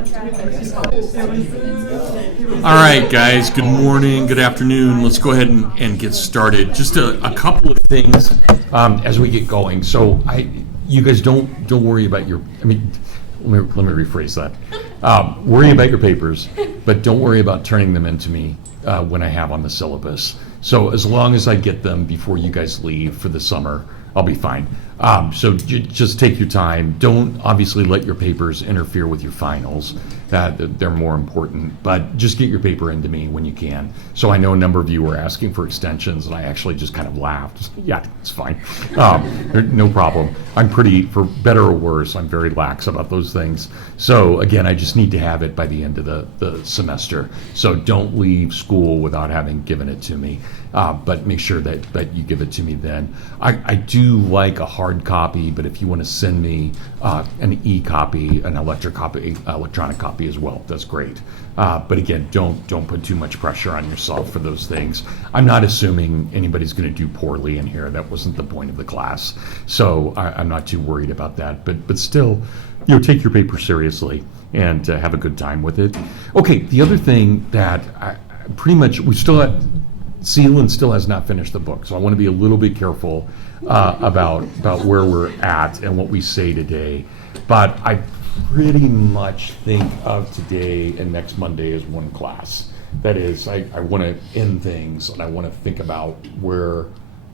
All right, guys, good morning, good afternoon. Let's go ahead and get started. Just a couple of things as we get going. So you guys don't worry about let me rephrase that. Worry about your papers, but don't worry about turning them into me when I have on the syllabus. So as long as I get them before you guys leave for the summer, I'll be fine. So just take your time. Don't obviously let your papers interfere with your finals. They're more important, but just get your paper into me when you can. So I know a number of you were asking for extensions, and I actually just kind of laughed. Yeah, it's fine. No problem. I'm for better or worse, I'm very lax about those things. So again, I just need to have it by the end of the semester. So don't leave school without having given it to me, but make sure that you give it to me then. I do like a hard copy, but if you want to send me an e-copy, an electronic copy as well, that's great. But again, don't put too much pressure on yourself for those things. I'm not assuming anybody's going to do poorly in here. That wasn't the point of the class, so I'm not too worried about that. But still, take your paper seriously and have a good time with it. Okay, the other thing that Sealand still has not finished the book, so I want to be a little bit careful about where we're at and what we say today. But I pretty much think of today and next Monday as one class. That is, I want to end things and I want to think about where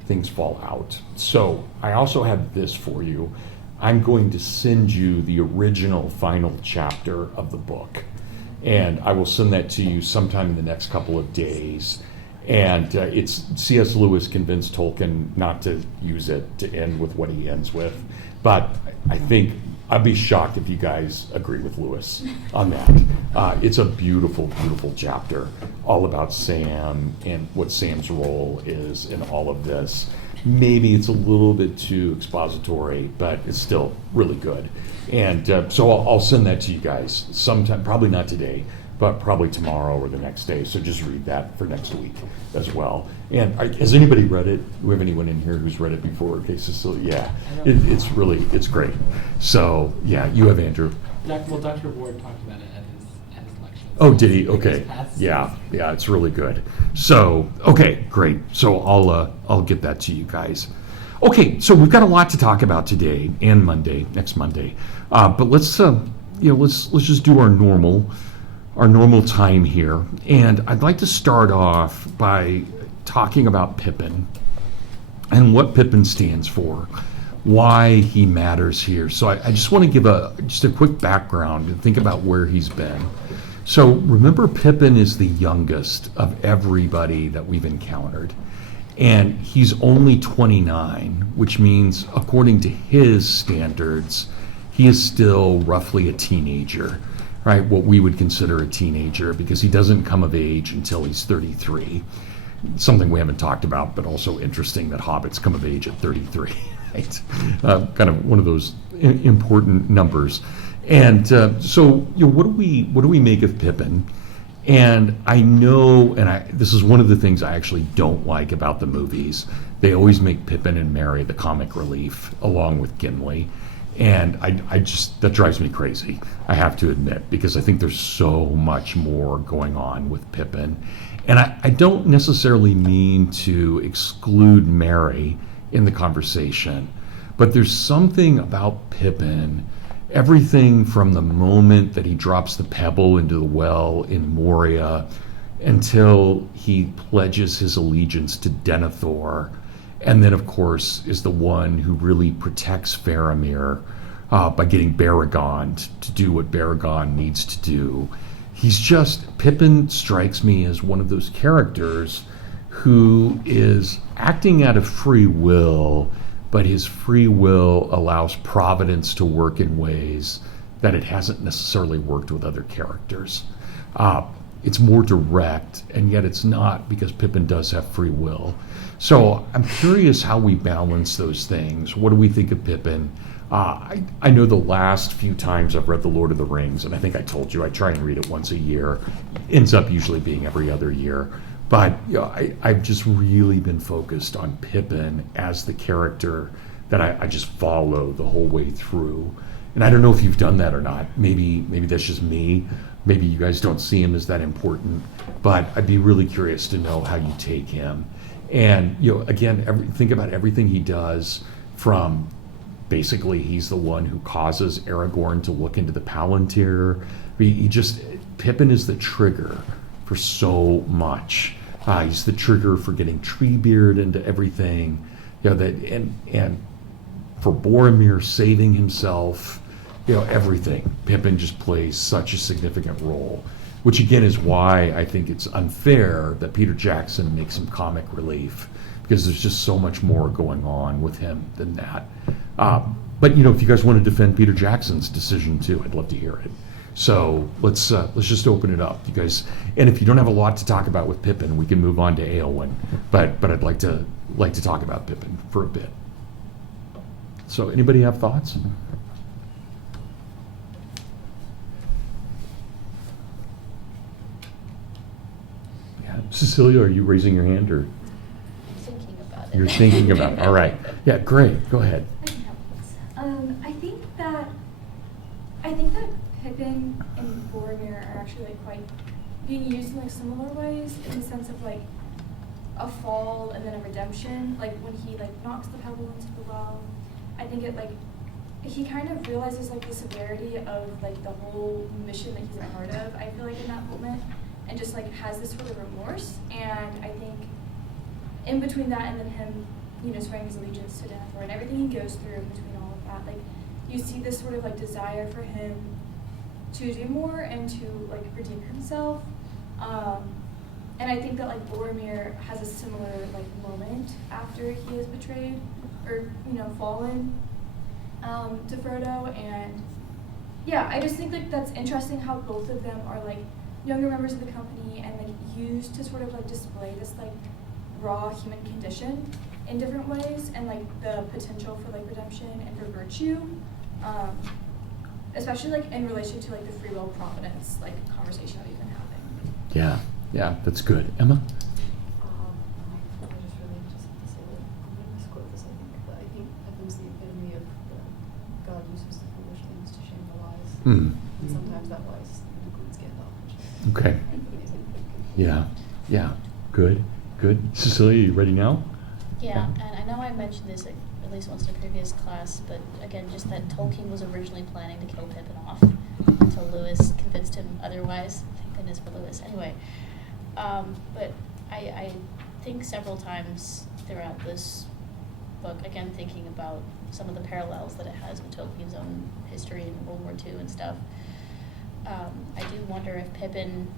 things fall out. So I also have this for you. I'm going to send you the original final chapter of the book, and I will send that to you sometime in the next couple of days. And it's C.S. Lewis convinced Tolkien not to use it to end with what he ends with. But I think I'd be shocked if you guys agree with Lewis on that. It's a beautiful, beautiful chapter, all about Sam and what Sam's role is in all of this. Maybe it's a little bit too expository, but it's still really good. And so I'll send that to you guys sometime, probably not today, but probably tomorrow or the next day. So just read that for next week as well. And has anybody read it? Do we have anyone in here who's read it before? Okay, Cecilia, yeah, it's great. So yeah, you have Andrew. Well, Dr. Ward talked about it at his lecture. Oh, did he? Okay. Yeah, it's really good. So, okay, great. So I'll get that to you guys. Okay, so we've got a lot to talk about today and next Monday. But let's just do our normal time here. And I'd like to start off by talking about Pippin and what Pippin stands for, why he matters here. So I just want to give just a quick background and think about where he's been. So remember, Pippin is the youngest of everybody that we've encountered. And he's only 29, which means, according to his standards, he is still roughly a teenager, right? What we would consider a teenager, because he doesn't come of age until he's 33. Something we haven't talked about, but also interesting that hobbits come of age at 33, right? Kind of one of those important numbers. And so, what do we make of Pippin? And I know, this is one of the things I actually don't like about the movies. They always make Pippin and Merry the comic relief, along with Gimli. And that drives me crazy, I have to admit, because I think there's so much more going on with Pippin. And I don't necessarily mean to exclude Merry in the conversation, but there's something about Pippin, everything from the moment that he drops the pebble into the well in Moria until he pledges his allegiance to Denethor, and then, of course, is the one who really protects Faramir by getting Baragon to do what Baragon needs to do. Pippin strikes me as one of those characters who is acting out of free will, but his free will allows Providence to work in ways that it hasn't necessarily worked with other characters. It's more direct, and yet it's not, because Pippin does have free will. So I'm curious how we balance those things. What do we think of Pippin? I know the last few times I've read The Lord of the Rings, and I think I told you I try and read it once a year. Ends up usually being every other year. But I've just really been focused on Pippin as the character that I just follow the whole way through. And I don't know if you've done that or not. Maybe that's just me. Maybe you guys don't see him as that important. But I'd be really curious to know how you take him. And again, think about everything he does. From basically, he's the one who causes Aragorn to look into the Palantir. Pippin is the trigger for so much. He's the trigger for getting Treebeard into everything. And for Boromir saving himself, everything. Pippin just plays such a significant role, which again is why I think it's unfair that Peter Jackson makes him comic relief, because there's just so much more going on with him than that. But if you guys want to defend Peter Jackson's decision too, I'd love to hear it. So let's just open it up, you guys. And if you don't have a lot to talk about with Pippin, we can move on to Eowyn. But I'd like to talk about Pippin for a bit. So anybody have thoughts? Yeah, Cecilia, are you raising your hand or? Thinking about it. You're thinking about it. All right. Yeah, great. Go ahead. I can help with this. I think that Pippin and Boromir are actually quite being used in similar ways, in the sense of a fall and then a redemption. Like when he knocks the pebble into the well, I think he kind of realizes the severity of the whole mission that he's a part of. I feel in that moment, and just has this sort of remorse. And I think in between that and then him, swearing his allegiance to Denethor and everything he goes through in between all of that, you see this sort of desire for him to do more and to redeem himself. And I think that Boromir has a similar moment after he is betrayed or fallen to Frodo. And yeah, I just think that's interesting how both of them are younger members of the company and used to sort of display this raw human condition in different ways, and the potential for redemption and for virtue, especially in relation to the free will providence conversation that we've been having. Yeah, that's good. Emma? I just really just have to say that I'm going to misquote this, I think Pippin's the epitome of God uses the foolish things to shame the wise. And sometimes that wise includes Gandalf. Okay. Yeah. Good. Cecilia, you ready now? Yeah, and I know I mentioned this at least once in a previous class, but again, just that Tolkien was originally planning to kill Pippin off until Lewis convinced him otherwise. Thank goodness for Lewis. Anyway, but I think several times throughout this book, again, thinking about some of the parallels that it has with Tolkien's own history in World War II and stuff, I do wonder if Pippin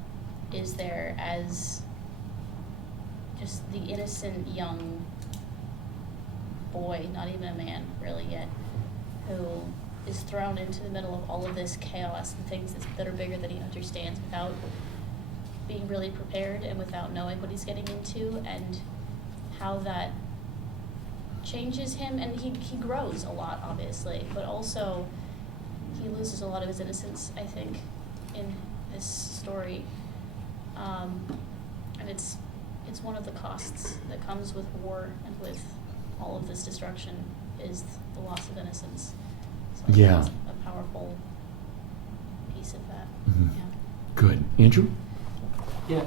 is there as just the innocent young boy, not even a man really yet, who is thrown into the middle of all of this chaos and things that are bigger than he understands, without being really prepared and without knowing what he's getting into, and how that changes him. And he grows a lot, obviously, but also he loses a lot of his innocence, I think, in this story. And it's one of the costs that comes with war and with all of this destruction, is the loss of innocence. So I think it's a powerful piece of that. Mm-hmm. Yeah. Good. Andrew? Yeah,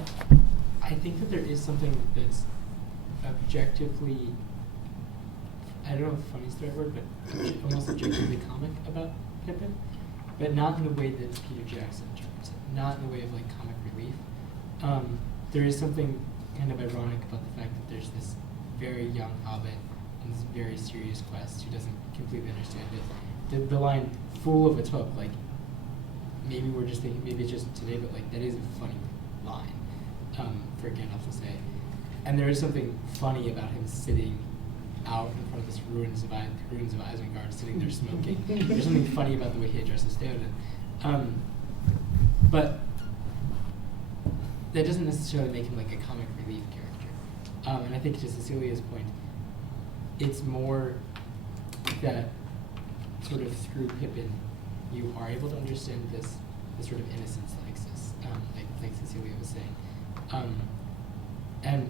I think that there is something that's objectively, I don't know if funny is the right word, but almost objectively comic about Pippin, but not in the way that Peter Jackson interprets it, not in the way of comic relief. There is something kind of ironic about the fact that there's this very young hobbit on this very serious quest who doesn't completely understand it. The line, "fool of a took," maybe we're just thinking, maybe it's just today, but that is a funny line for Gandalf to say. And there is something funny about him sitting out in front of the ruins of Isengard, sitting there smoking. There's something funny about the way he addresses Theoden. But that doesn't necessarily make him a comic relief character. And I think, to Cecilia's point, it's more that sort of through Pippin, you are able to understand this sort of innocence that exists, like Cecilia was saying. And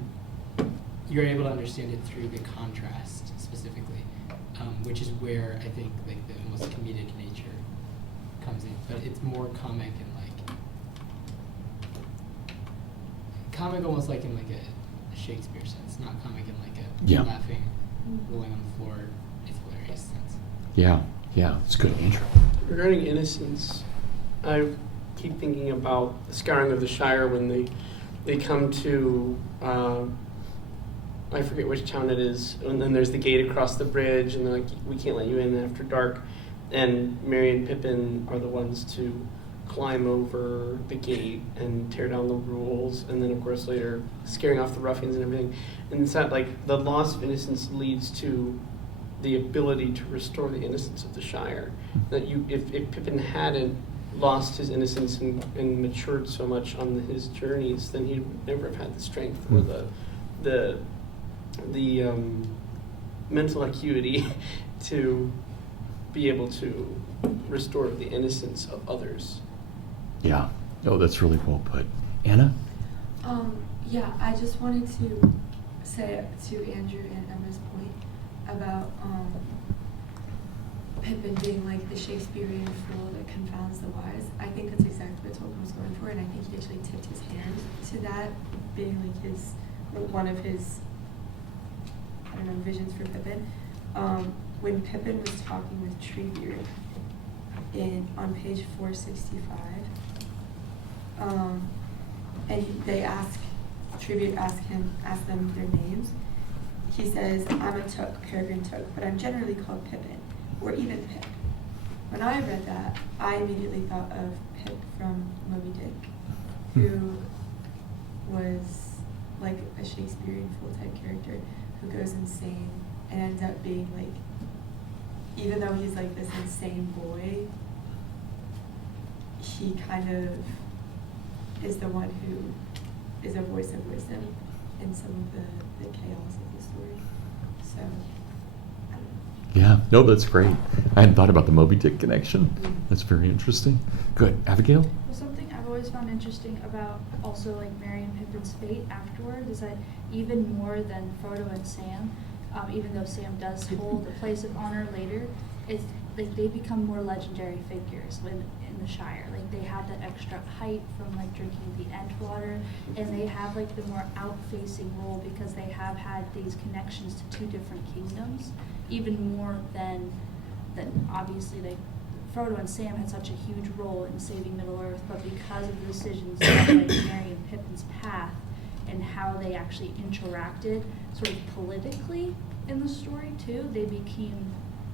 you're able to understand it through the contrast, specifically, which is where I think the almost comedic nature comes in, but it's more comic and comic almost like in like a Shakespeare sense, not comic in like a Yeah. laughing, rolling on the floor, it's hilarious sense. Yeah, it's good, Andrew. Regarding innocence, I keep thinking about the Scouring of the Shire when they come to, I forget which town it is, and then there's the gate across the bridge, and they're like, we can't let you in after dark, and Merry and Pippin are the ones to climb over the gate and tear down the rules, and then of course later scaring off the ruffians and everything. And it's that like the loss of innocence leads to the ability to restore the innocence of the Shire. That if Pippin hadn't lost his innocence and matured so much on his journeys, then he would never have had the strength or the mental acuity to be able to restore the innocence of others. Yeah. Oh, that's really well put. Anna? Yeah, I just wanted to say to Andrew and Emma's point about Pippin being like the Shakespearean fool that confounds the wise. I think that's exactly what Tolkien was going for, and I think he actually tipped his hand to that being like one of his visions for Pippin. When Pippin was talking with Treebeard on page 465, and Treebeard asked them their names. He says, I'm a Took, Peregrine Took, but I'm generally called Pippin, or even Pip. When I read that, I immediately thought of Pip from Moby Dick, who was like a Shakespearean fool type character who goes insane and ends up being like, even though he's like this insane boy, he kind of is the one who is a voice of wisdom in some of the chaos of the story. So, I don't know. Yeah, no, that's great. I hadn't thought about the Moby Dick connection. That's very interesting. Good. Abigail? Well, something I've always found interesting about also like Merry and Pippin's fate afterward is that even more than Frodo and Sam, even though Sam does hold a place of honor later, it's like they become more legendary figures in the Shire. Like they have that extra height from like drinking the Entwater, and they have like the more out-facing role because they have had these connections to two different kingdoms, even more than obviously like Frodo and Sam had such a huge role in saving Middle-earth, but because of the decisions like Merry and Pippin's path and how they actually interacted sort of politically in the story too, they became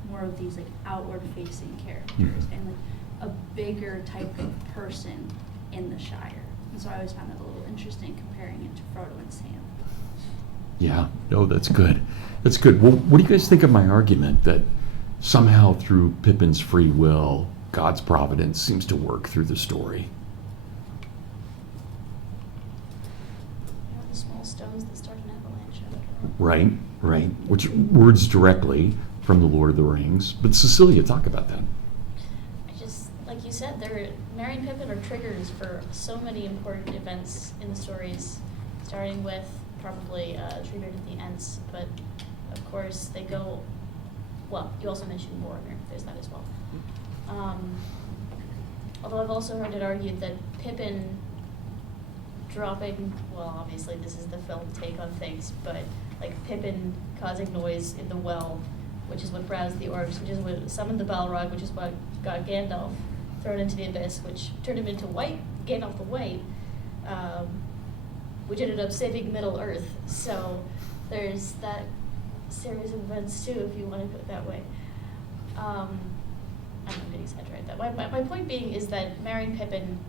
more of these like outward-facing characters and like a bigger type of person in the Shire. And so I always found that a little interesting comparing it to Frodo and Sam. Yeah, no, that's good. That's good. Well, what do you guys think of my argument that somehow through Pippin's free will, God's providence seems to work through the story? The small stones that start an avalanche. Right. Which words directly from the Lord of the Rings. But Cecilia, talk about that. Like you said, Merry and Pippin are triggers for so many important events in the stories, starting with probably Treebeard at the Ents, but of course they go, well, you also mentioned Boromir, there's that as well. Although I've also heard it argued that Pippin dropping, well, obviously this is the film take on things, but like Pippin causing noise in the well, which is what roused the orcs, which is what summoned the Balrog, which is what got Gandalf thrown into the abyss, which turned him into Gandalf the White, which ended up saving Middle-earth. So there's that series of events too, if you want to put it that way. I'm not going to exaggerate that. My point being is that Merry and Pippin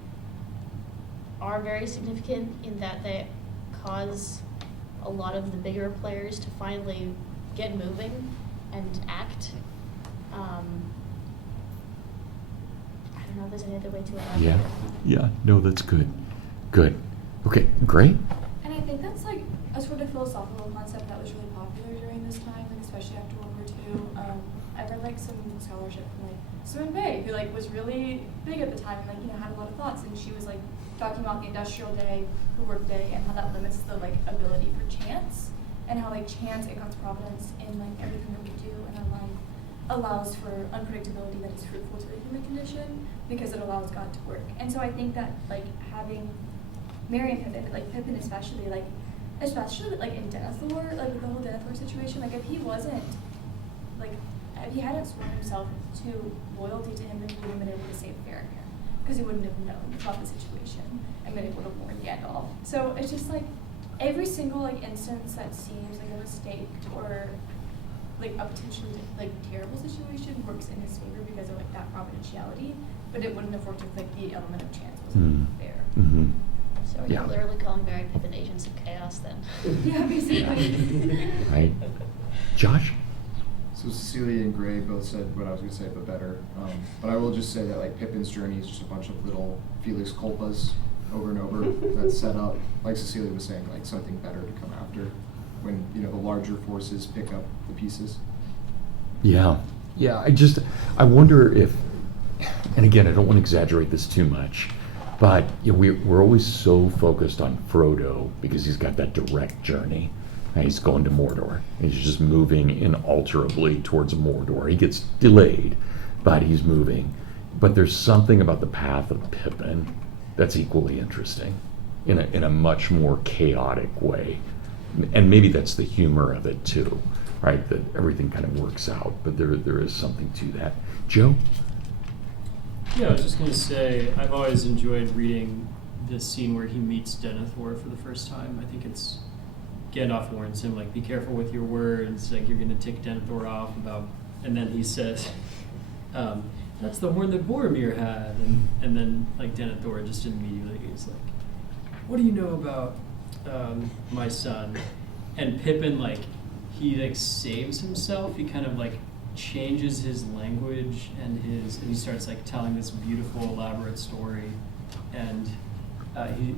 are very significant in that they cause a lot of the bigger players to finally get moving and act. I don't know if there's any other way to elaborate. Yeah, no, that's good. Okay, great. And I think that's like a sort of philosophical concept that was really popular during this time, and especially after World War II. I read like some scholarship from like Simone Bay, who like was really big at the time and like had a lot of thoughts, and she was like talking about the industrial day, the work day, and how that limits the like ability for chance, and how like chance and God's providence in like everything that we do in our life allows for unpredictability that is fruitful to the human condition, because it allows God to work. And so I think that like having Merry and Pippin, like Pippin especially like in Denethor, like with the whole Denethor situation, like if he wasn't like if he hadn't sworn himself to loyalty to him, then he wouldn't have been able to save Faramir, because he wouldn't have known about the situation and been able to warn Gandalf. So it's just like every single like instance that seems like a mistake or like a potentially like terrible situation works in his favor because of like that providentiality, but it wouldn't have worked if like the element of chance wasn't there. Mm-hmm. So are Yeah. you literally calling Merry and Pippin agents of chaos then? Yeah, basically. Right. Josh? So Cecilia and Gray both said what I was going to say, but better. But I will just say that like Pippin's journey is just a bunch of little Felix Culpas over and over that's set up, like Cecilia was saying, like something better to come after when the larger forces pick up the pieces. Yeah. I wonder if, and again, I don't want to exaggerate this too much, but we're always so focused on Frodo because he's got that direct journey. And he's going to Mordor. He's just moving inalterably towards Mordor. He gets delayed, but he's moving. But there's something about the path of Pippin that's equally interesting in a much more chaotic way. And maybe that's the humor of it too, right? That everything kind of works out, but there is something to that. Joe? Yeah, I was just going to say, I've always enjoyed reading this scene where he meets Denethor for the first time. I think it's Gandalf warns him, like, be careful with your words, like, you're going to tick Denethor off about, and then he says, that's the horn that Boromir had, and then, like, Denethor just immediately is like, what do you know about my son? And Pippin, like, he, like, saves himself, he kind of, like, changes his language and he starts, like, telling this beautiful, elaborate story, and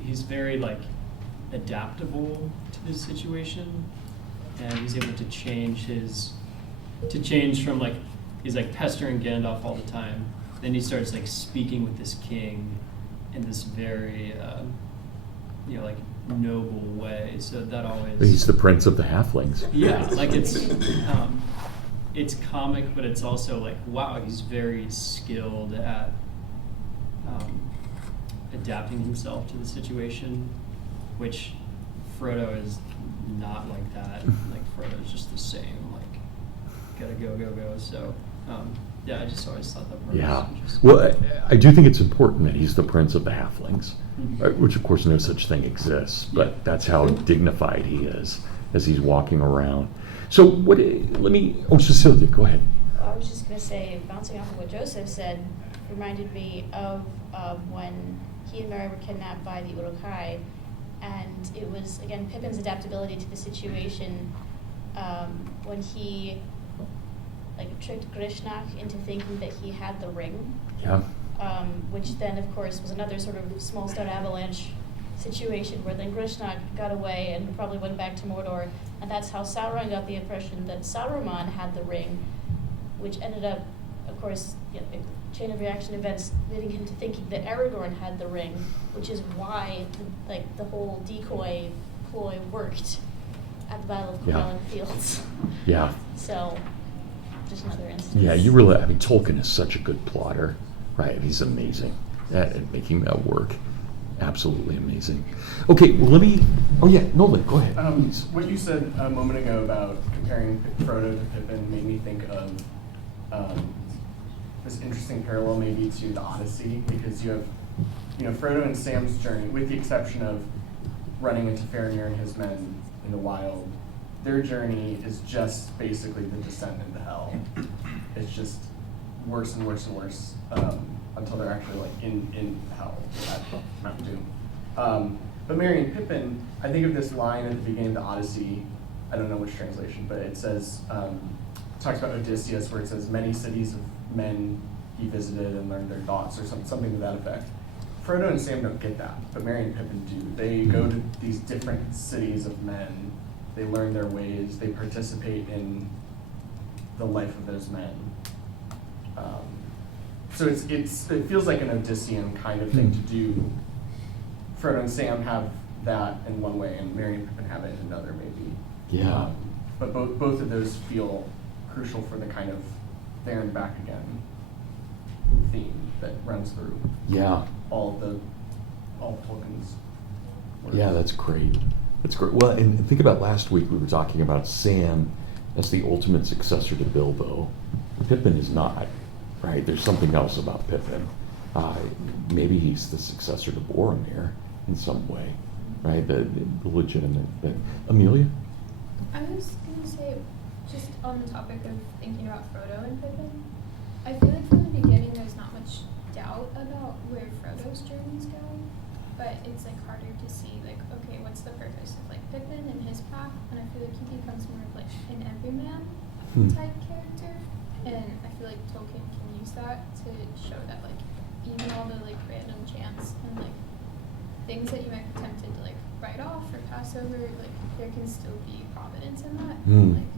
he's very, like, adaptable to this situation, and he's able to change from like he's like pestering Gandalf all the time, then he starts like speaking with this king in this very like noble way, so that always He's the prince of the halflings. yeah, like it's comic, but it's also like, wow, he's very skilled at adapting himself to the situation, which Frodo is not like that. Like, Frodo's just the same, like, gotta go. So, yeah, I just always thought that part Yeah. was interesting. Well, I do think it's important that he's the prince of the halflings, Mhm. which of course no such thing exists, but that's how dignified he is as he's walking around. So Cecilia, go ahead. I was just going to say, bouncing off of what Joseph said, reminded me of when he and Merry were kidnapped by the Uruk-hai, and it was, again, Pippin's adaptability to the situation when he tricked Grishnak into thinking that he had the ring, Yeah. which then, of course, was another sort of small stone avalanche situation where then Grishnak got away and probably went back to Mordor, and that's how Sauron got the impression that Saruman had the ring, which ended up, of course, a chain of reaction events leading him to thinking that Aragorn had the ring, which is why the whole decoy ploy worked at the Battle of Cornwall Fields. Yeah. So, just another instance. Yeah, Tolkien is such a good plotter, right? He's amazing at making that work. Absolutely amazing. Okay, well, Nolan, go ahead, please. What you said a moment ago about comparing Frodo to Pippin made me think of this interesting parallel maybe to the Odyssey, because you have, Frodo and Sam's journey, with the exception of running into Faramir and his men in the wild, their journey is just basically the descent into hell. It's just worse and worse and worse until they're actually in hell at Mount Doom. But Merry and Pippin, I think of this line at the beginning of the Odyssey. I don't know which translation, but it says, talks about Odysseus, where it says many cities of men he visited and learned their thoughts, or something to that effect. Frodo and Sam don't get that, but Merry and Pippin do. They go to these different cities of men. They learn their ways. They participate in the life of those men. So it feels like an Odyssean kind of thing to do. Frodo and Sam have that in one way, and Merry and Pippin have it in another, maybe. Yeah. But both of those feel crucial for the kind of there and back again theme. that runs through Yeah. all of Tolkien's works. Yeah, that's great. That's great. Well, and think about last week we were talking about Sam as the ultimate successor to Bilbo. Pippin is not, right? There's something else about Pippin. Maybe he's the successor to Boromir in some way, right? The legitimate. But Amelia? I was gonna say, just on the topic of thinking about Frodo and Pippin, I feel like from the beginning there's not much doubt about where Frodo's journey is going, but it's like harder to see like, okay, what's the purpose of like Pippin and his path? And I feel like he becomes more of like an everyman type character, and I feel like Tolkien can use that to show that like even all the like random chants and like things that you might be tempted to like write off or pass over, like there can still be providence in that. Like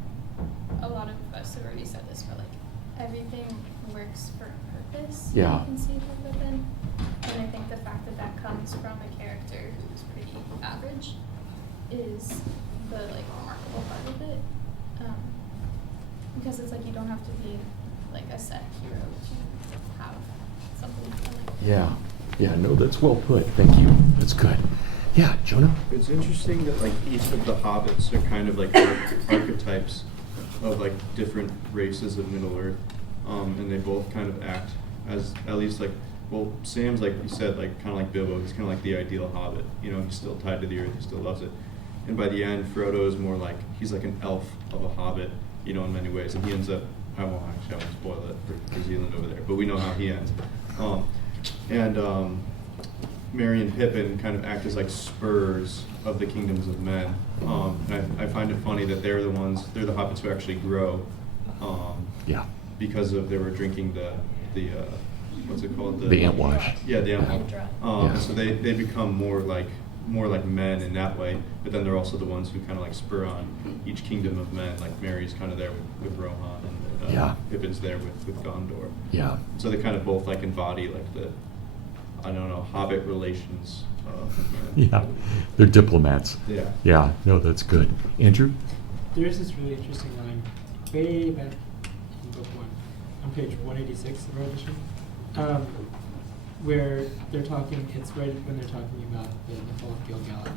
a lot of us have already said this, but like everything works for a purpose. Yeah. You can see from Pippin, and I think the fact that that comes from a character who's pretty average is the like remarkable part of it. Because it's like you don't have to be like a set hero to have something like that. Yeah. Yeah, no, that's well put. Thank you. That's good. Yeah, Jonah? It's interesting that like each of the hobbits are kind of like archetypes of like different races of Middle Earth, and they both kind of act as at least like, well, Sam's like you said, like kind of like Bilbo. He's kind of like the ideal hobbit. You know, he's still tied to the earth. He still loves it. And by the end, Frodo is more like he's like an elf of a hobbit. You know, in many ways, and he ends up. I won't spoil it for New Zealand over there, but we know how he ends. Merry and Pippin kind of act as like spurs of the kingdoms of men. And I find it funny that they're the hobbits who actually grow. Yeah. Because they were drinking the what's it called? The ant wash. Yeah, the ant wash. Yeah. So they become more like men in that way, but then they're also the ones who kind of like spur on each kingdom of men. Like Merry's kind of there with Rohan, and Pippin's there with Gondor. Yeah. So they kind of both like embody like the, I don't know, hobbit relations. Yeah, they're diplomats. Yeah. Yeah, no, that's good. Andrew? There's this really interesting line way back in book 1, on page 186 of our edition, where they're talking, it's right when they're talking about the fall of Gil-galad.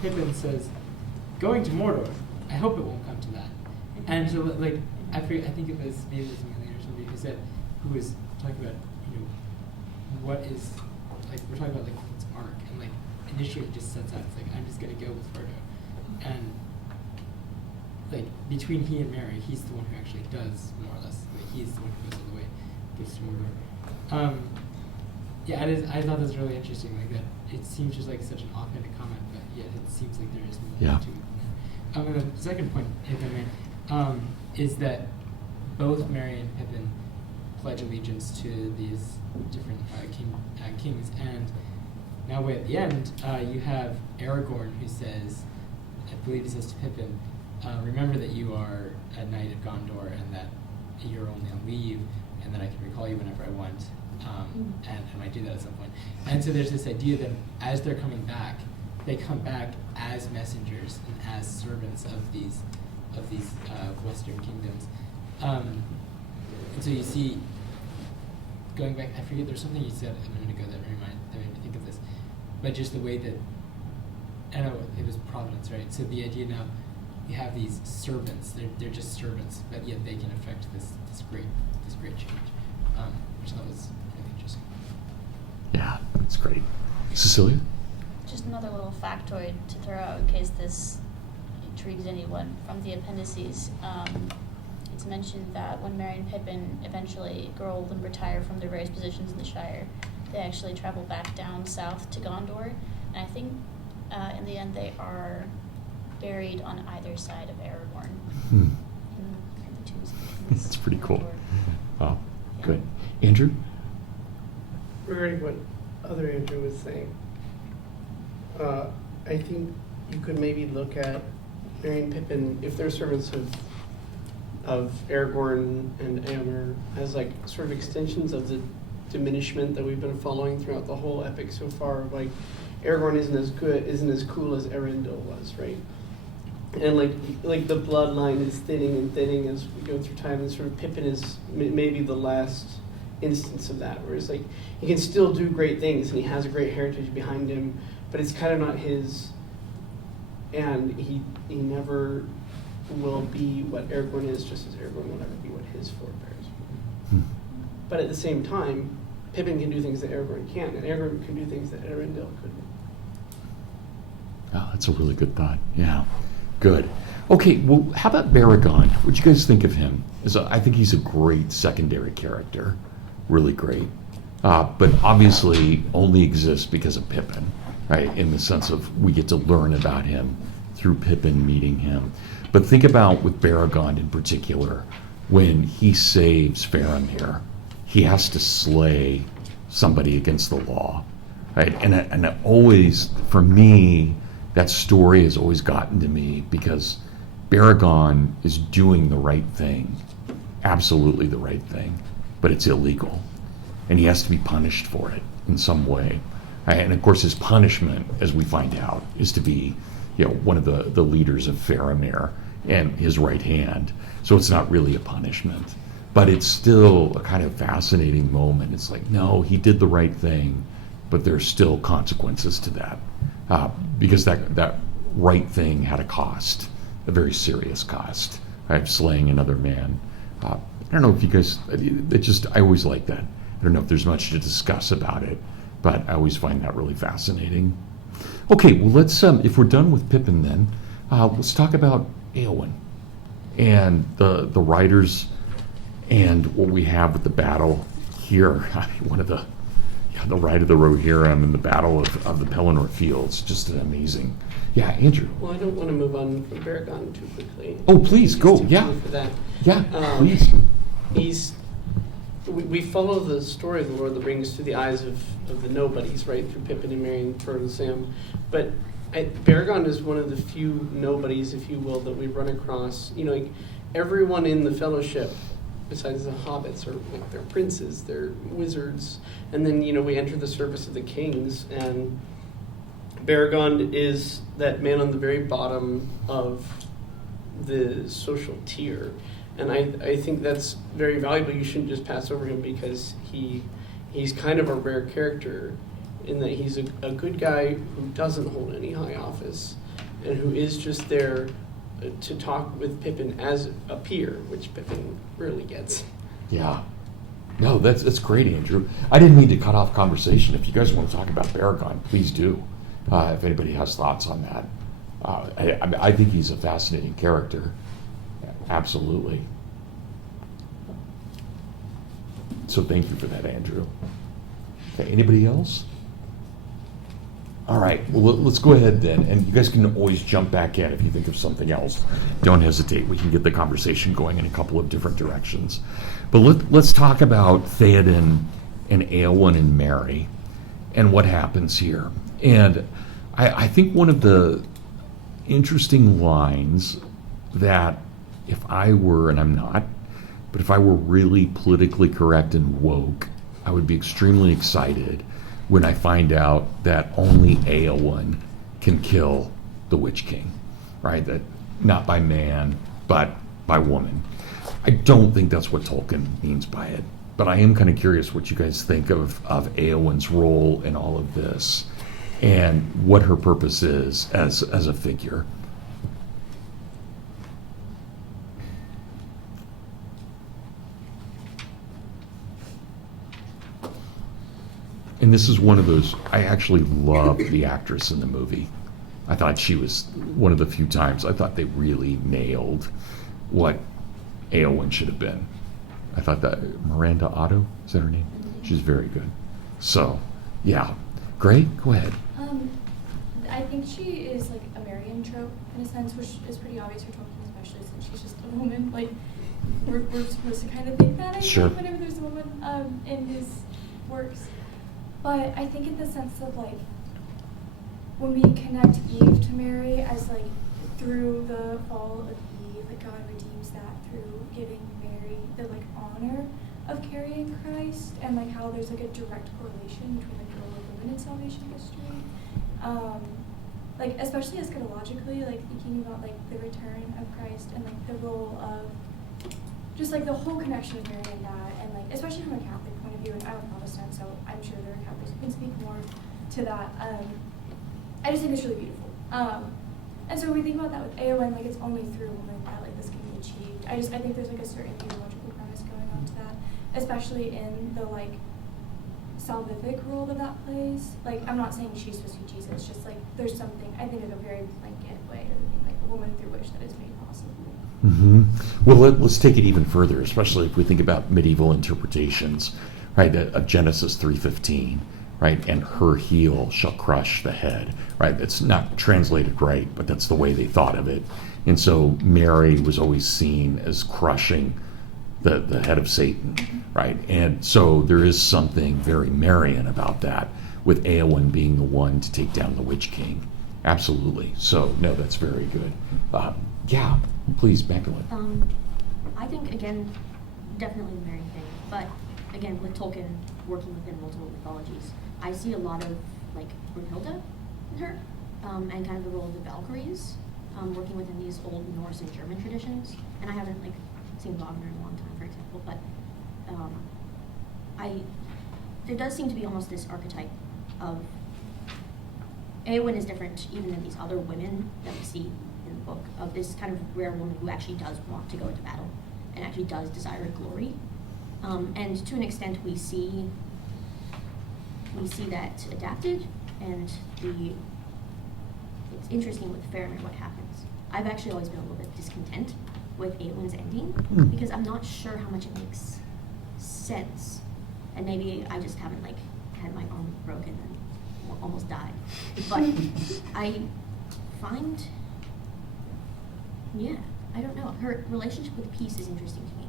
Pippin says, going to Mordor, I hope it won't come to that. And so, like, I think it was maybe it was Amelia or somebody who was talking about, you know, what is, like, we're talking about, like, its arc, and, like, initially it just sets out, it's like, I'm just gonna go with Frodo. And, like, between he and Merry, he's the one who actually does, more or less, like, he's the one who goes all the way, gets to Mordor. Yeah, I thought that was really interesting, like, that it seems just like such an offhanded comment, but yet it seems like there is more to it than that. And the second point, if I may, is that both Merry and Pippin pledge allegiance to these different kings, and now way at the end, you have Aragorn who says, I believe he says to Pippin, remember that you are a knight of Gondor and that you're only on leave, and that I can recall you whenever I want, and I might do that at some point. And so there's this idea that as they're coming back, they come back as messengers and as servants of these Western kingdoms. And so you see, going back, I forget, there's something you said a minute ago that made me think of this, but just the way that, I don't know, it was providence, right? So the idea now, you have these servants, they're just servants, but yet they can affect this great change, which I thought was really interesting. Yeah, that's great. Cecilia? Just another little factoid to throw out in case this intrigues anyone from the appendices. It's mentioned that when Merry and Pippin eventually grow old and retire from their various positions in the Shire, they actually travel back down south to Gondor, and I think in the end they are buried on either side of Aragorn. In the tombs of kings. That's pretty cool. Gondor. Wow, Yeah. good. Andrew? Regarding what other Andrew was saying, I think you could maybe look at Merry and Pippin, if they're servants of Aragorn and Éomer, as like sort of extensions of the diminishment that we've been following throughout the whole epic so far. Like Aragorn isn't as cool as Eärendil was, right? And like the bloodline is thinning and thinning as we go through time, and sort of Pippin is maybe the last instance of that, where it's like he can still do great things and he has a great heritage behind him, but it's kind of not his, and he never will be what Aragorn is, just as Aragorn will never be what his forebears were. But at the same time, Pippin can do things that Aragorn can't, and Aragorn can do things that Arendelle couldn't. Oh, that's a really good thought. Yeah, good. Okay, well, how about Baragon? What do you guys think of him? I think he's a great secondary character, really great. But obviously only exists because of Pippin, right? In the sense of we get to learn about him through Pippin meeting him. But think about with Baragon in particular, when he saves Faramir, he has to slay somebody against the law, right? And always, for me, that story has always gotten to me because Baragon is doing the right thing, absolutely the right thing, but it's illegal. And he has to be punished for it in some way. And of course, his punishment, as we find out, is to be, one of the leaders of Faramir and his right hand. So it's not really a punishment, but it's still a kind of fascinating moment. It's like, no, he did the right thing, but there's still consequences to that. Because that right thing had a cost, a very serious cost, right? Slaying another man. I don't know if you guys, I always like that. I don't know if there's much to discuss about it, but I always find that really fascinating. Okay, well, let's, if we're done with Pippin then, let's talk about Eowyn and the writers and what we have with the battle here. One of the Ride of the Rohirrim and the Battle of the Pelennor Fields, just an amazing. Yeah, Andrew. Well, I don't want to move on from Baragon too quickly. Oh, please, go. Yeah. For that. Yeah, please. We follow the story of the Lord of the Rings through the eyes of the nobodies, right? Through Pippin and Merry and Frodo and Sam. But Baragon is one of the few nobodies, if you will, that we run across. Everyone in the Fellowship, besides the hobbits, are they're princes, they're wizards, and then we enter the service of the kings, and Baragon is that man on the very bottom of the social tier, and I think that's very valuable. You shouldn't just pass over him because he's kind of a rare character in that he's a good guy who doesn't hold any high office and who is just there to talk with Pippin as a peer, which Pippin rarely gets. Yeah. No, that's great, Andrew. I didn't mean to cut off conversation. If you guys want to talk about Baragon, please do. If anybody has thoughts on that. I think he's a fascinating character. Absolutely. So thank you for that, Andrew. Okay, anybody else? All right, well, let's go ahead then, and you guys can always jump back in if you think of something else. Don't hesitate. We can get the conversation going in a couple of different directions. But let's talk about Theoden and Eowyn and Merry and what happens here. And I think one of the interesting lines that if I were, and I'm not, but if I were really politically correct and woke, I would be extremely excited when I find out that only Eowyn can kill the Witch King, right? That not by man, but by woman. I don't think that's what Tolkien means by it, but I am kind of curious what you guys think of Eowyn's role in all of this and what her purpose is as a figure. And this is one of those, I actually love the actress in the movie. I thought she was one of the few times I thought they really nailed what Eowyn should have been. I thought that Miranda Otto, is that her name? She's very good. So, yeah. Gray, go ahead. I think she is like a Marian trope in a sense, which is pretty obvious for Tolkien, especially since she's just a woman. Like, we're supposed to kind of think that, I Sure. think, whenever there's a woman in his works. But I think in the sense of, like, when we connect Eve to Mary as, like, through the fall of Eve, like, God redeems that through giving Mary the, like, honor of carrying Christ, and, like, how there's, like, a direct correlation between, like, the role of women in salvation history. like especially eschatologically, like thinking about like the return of Christ and like the role of just like the whole connection of Mary and Dad, and like especially from a Catholic point of view. And I'm a Protestant, so I'm sure there are Catholics who can speak more to that. I just think it's really beautiful. And so when we think about that with Eowyn, like it's only through a woman that like this can be achieved. I think there's like a certain theological premise going on to that, especially in the like salvific role that that plays. Like I'm not saying she's supposed to be Jesus, it's just like there's something, I think, like a very blanket way of thinking, like a woman through which that is made possible. Well, let's take it even further, especially if we think about medieval interpretations, right? Of Genesis 3:15, right? And her heel shall crush the head, right? That's not translated right, but that's the way they thought of it. And so Mary was always seen as crushing the head of Satan, right? And so there is something very Marian about that, with Eowyn being the one to take down the Witch King. Absolutely. So, no, that's very good. Yeah, please, Magdalene. I think, again, definitely the Mary thing, but again, with Tolkien working within multiple mythologies, I see a lot of, like, Brunhilde in her, and kind of the role of the Valkyries, working within these old Norse and German traditions. And I haven't, like, seen Wagner in a long time, for example, but there does seem to be almost this archetype of Eowyn is different even than these other women that we see in the book, of this kind of rare woman who actually does want to go into battle and actually does desire glory. And to an extent we see that adapted, and it's interesting with Faramir what happens. I've actually always been a little bit discontent with Eowyn's ending, because I'm not sure how much it makes sense. And maybe I just haven't like had my arm broken and almost died. But I find, I don't know. Her relationship with peace is interesting to me.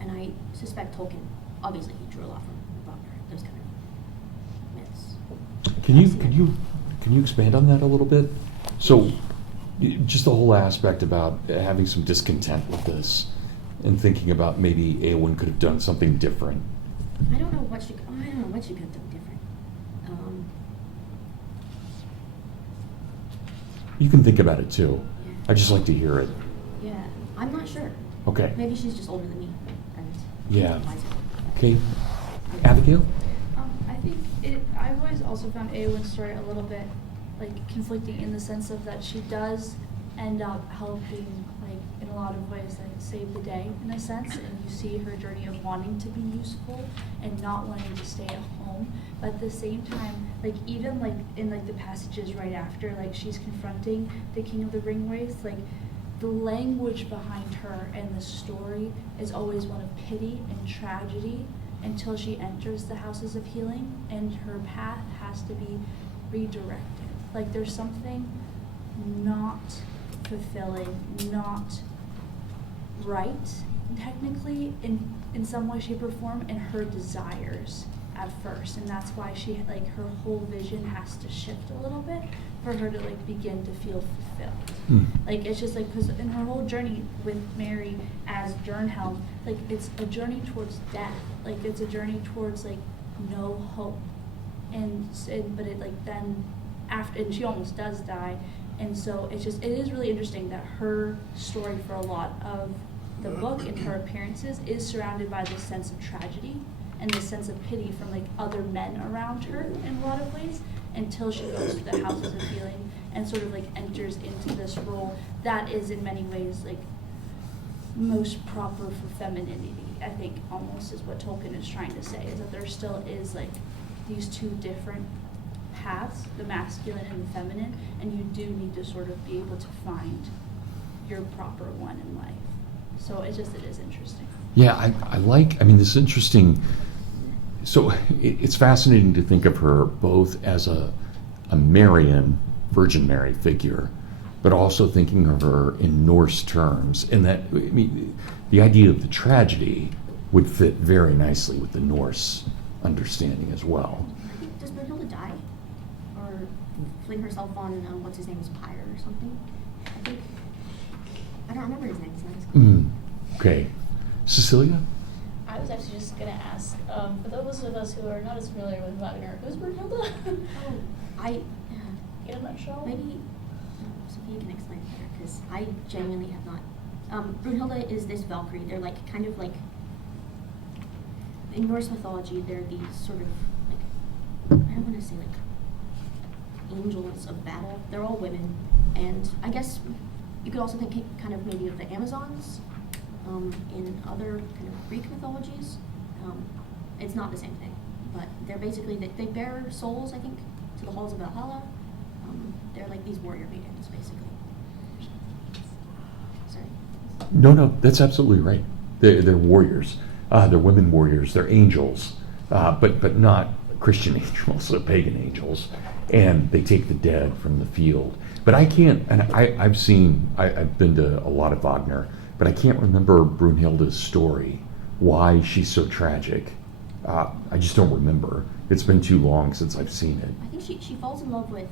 And I suspect Tolkien, obviously he drew a lot from Wagner, those kind of myths. Can you expand on that a little bit? So, just the whole aspect about having some discontent with this, and thinking about maybe Eowyn could have done something different. I don't know what she could have done different. You can think about it too. Yeah. I'd just like to hear it. Yeah, I'm not sure. Okay. Maybe she's just older than me. And Yeah. wiser. Okay. Abigail? I think I've always also found Eowyn's story a little bit like conflicting, in the sense of that she does end up helping, like in a lot of ways, like save the day in a sense, and you see her journey of wanting to be useful and not wanting to stay at home. But at the same time, like even like in like the passages right after, like she's confronting the King of the Ringwraiths, like the language behind her and the story is always one of pity and tragedy, until she enters the houses of healing, and her path has to be redirected. Like there's something not fulfilling, not right, technically, in some way, shape, or form, in her desires at first. And that's why she, like, her whole vision has to shift a little bit for her to, like, begin to feel fulfilled. Like, it's just, like, because in her whole journey with Mary as Durnhelm, like, it's a journey towards death. Like, it's a journey towards, like, no hope. But it, like, then, after, and she almost does die. And so it is really interesting that her story for a lot of the book and her appearances is surrounded by this sense of tragedy and this sense of pity from like other men around her in a lot of ways, until she goes to the houses of healing and sort of like enters into this role that is in many ways like most proper for femininity. I think almost is what Tolkien is trying to say, is that there still is like these two different paths, the masculine and the feminine, and you do need to sort of be able to find your proper one in life. So it is interesting. Yeah, I mean, this is interesting. So it's fascinating to think of her both as a Marian, Virgin Mary figure, but also thinking of her in Norse terms. And that, I mean, the idea of the tragedy would fit very nicely with the Norse understanding as well. Does Brunhilde die? Or fling herself on, what's his name's pyre or something? I don't remember his name. Okay. Cecilia? I was actually just going to ask, for those of us who are not as familiar with Wagner, who's Brunhilde? in a nutshell? Maybe Sophia can explain it better, because I genuinely have not. Brunhilde is this Valkyrie. They're like kind of like in Norse mythology. They're these sort of like, I don't want to say like angels of battle. They're all women, and I guess you could also think kind of maybe of the Amazons in other kind of Greek mythologies. It's not the same thing, but they're basically they bear souls, I think, to the halls of Valhalla. They're like these warrior maidens, basically. Sorry. No, that's absolutely right. They're warriors. They're women warriors. They're angels, but not Christian angels. They're pagan angels, and they take the dead from the field. But I can't. And I've been to a lot of Wagner, but I can't remember Brunhilde's story. Why she's so tragic. I just don't remember. It's been too long since I've seen it. I think she falls in love with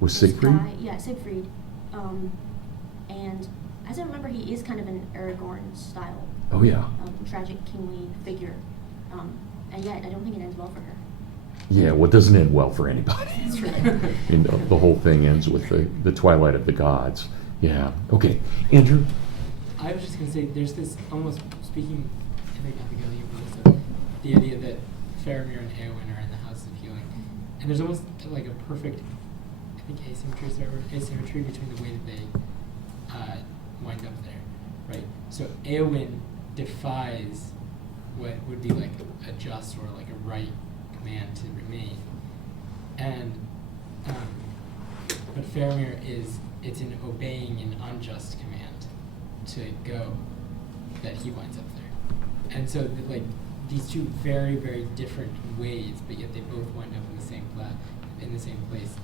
this Siegfried? guy. Yeah, Siegfried. And as I remember, he is kind of an Aragorn style. Oh yeah. Tragic kingly figure. And yet, I don't think it ends well for her. Yeah, well, it doesn't end well for anybody. That's right. I mean, the whole thing ends with the twilight of the gods. Yeah. Okay, Andrew. I was just going to say, there's this almost speaking, I think at the beginning of this, the idea that Faramir and Eowyn are in the House of Healing, and there's almost like a perfect, I think asymmetry between the way that they wind up there, right? So Eowyn defies what would be like a just or like a right command to remain, and but Faramir it's an obeying an unjust command to go that he winds up there. And so like these two very, very different ways, but yet they both wind up in the same place.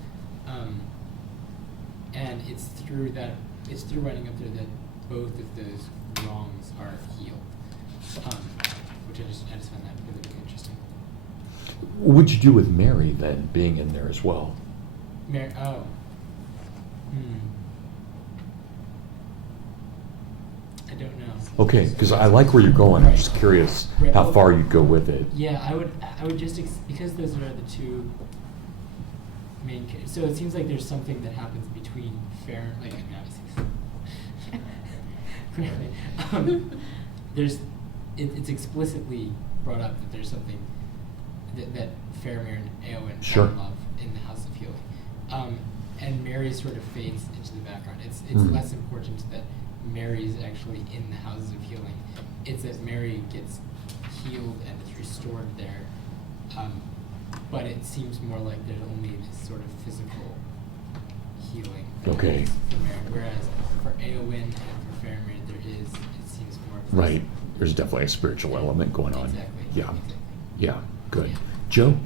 And it's through winding up there that both of those wrongs are healed. Which I just find that really, really interesting. What would you do with Mary then, being in there as well? I don't know. Okay, because I like where you're going. I'm just curious how far you'd go with it. Yeah, I would just because those are the two main. So it seems like there's something that happens between like obviously. It's explicitly brought up that there's something that Faramir and Eowyn Sure. fall in love in the House of Healing, and Mary sort of fades into the background. It's less important that Mary's actually in the Houses of Healing. It's that Mary gets healed and is restored there, but it seems more like there's only this sort of physical healing. Okay. For Mary, whereas for Eowyn and for Faramir, it seems more of this. Right. There's definitely a spiritual element going on. Exactly. Yeah. Exactly. Yeah. Good. Joe?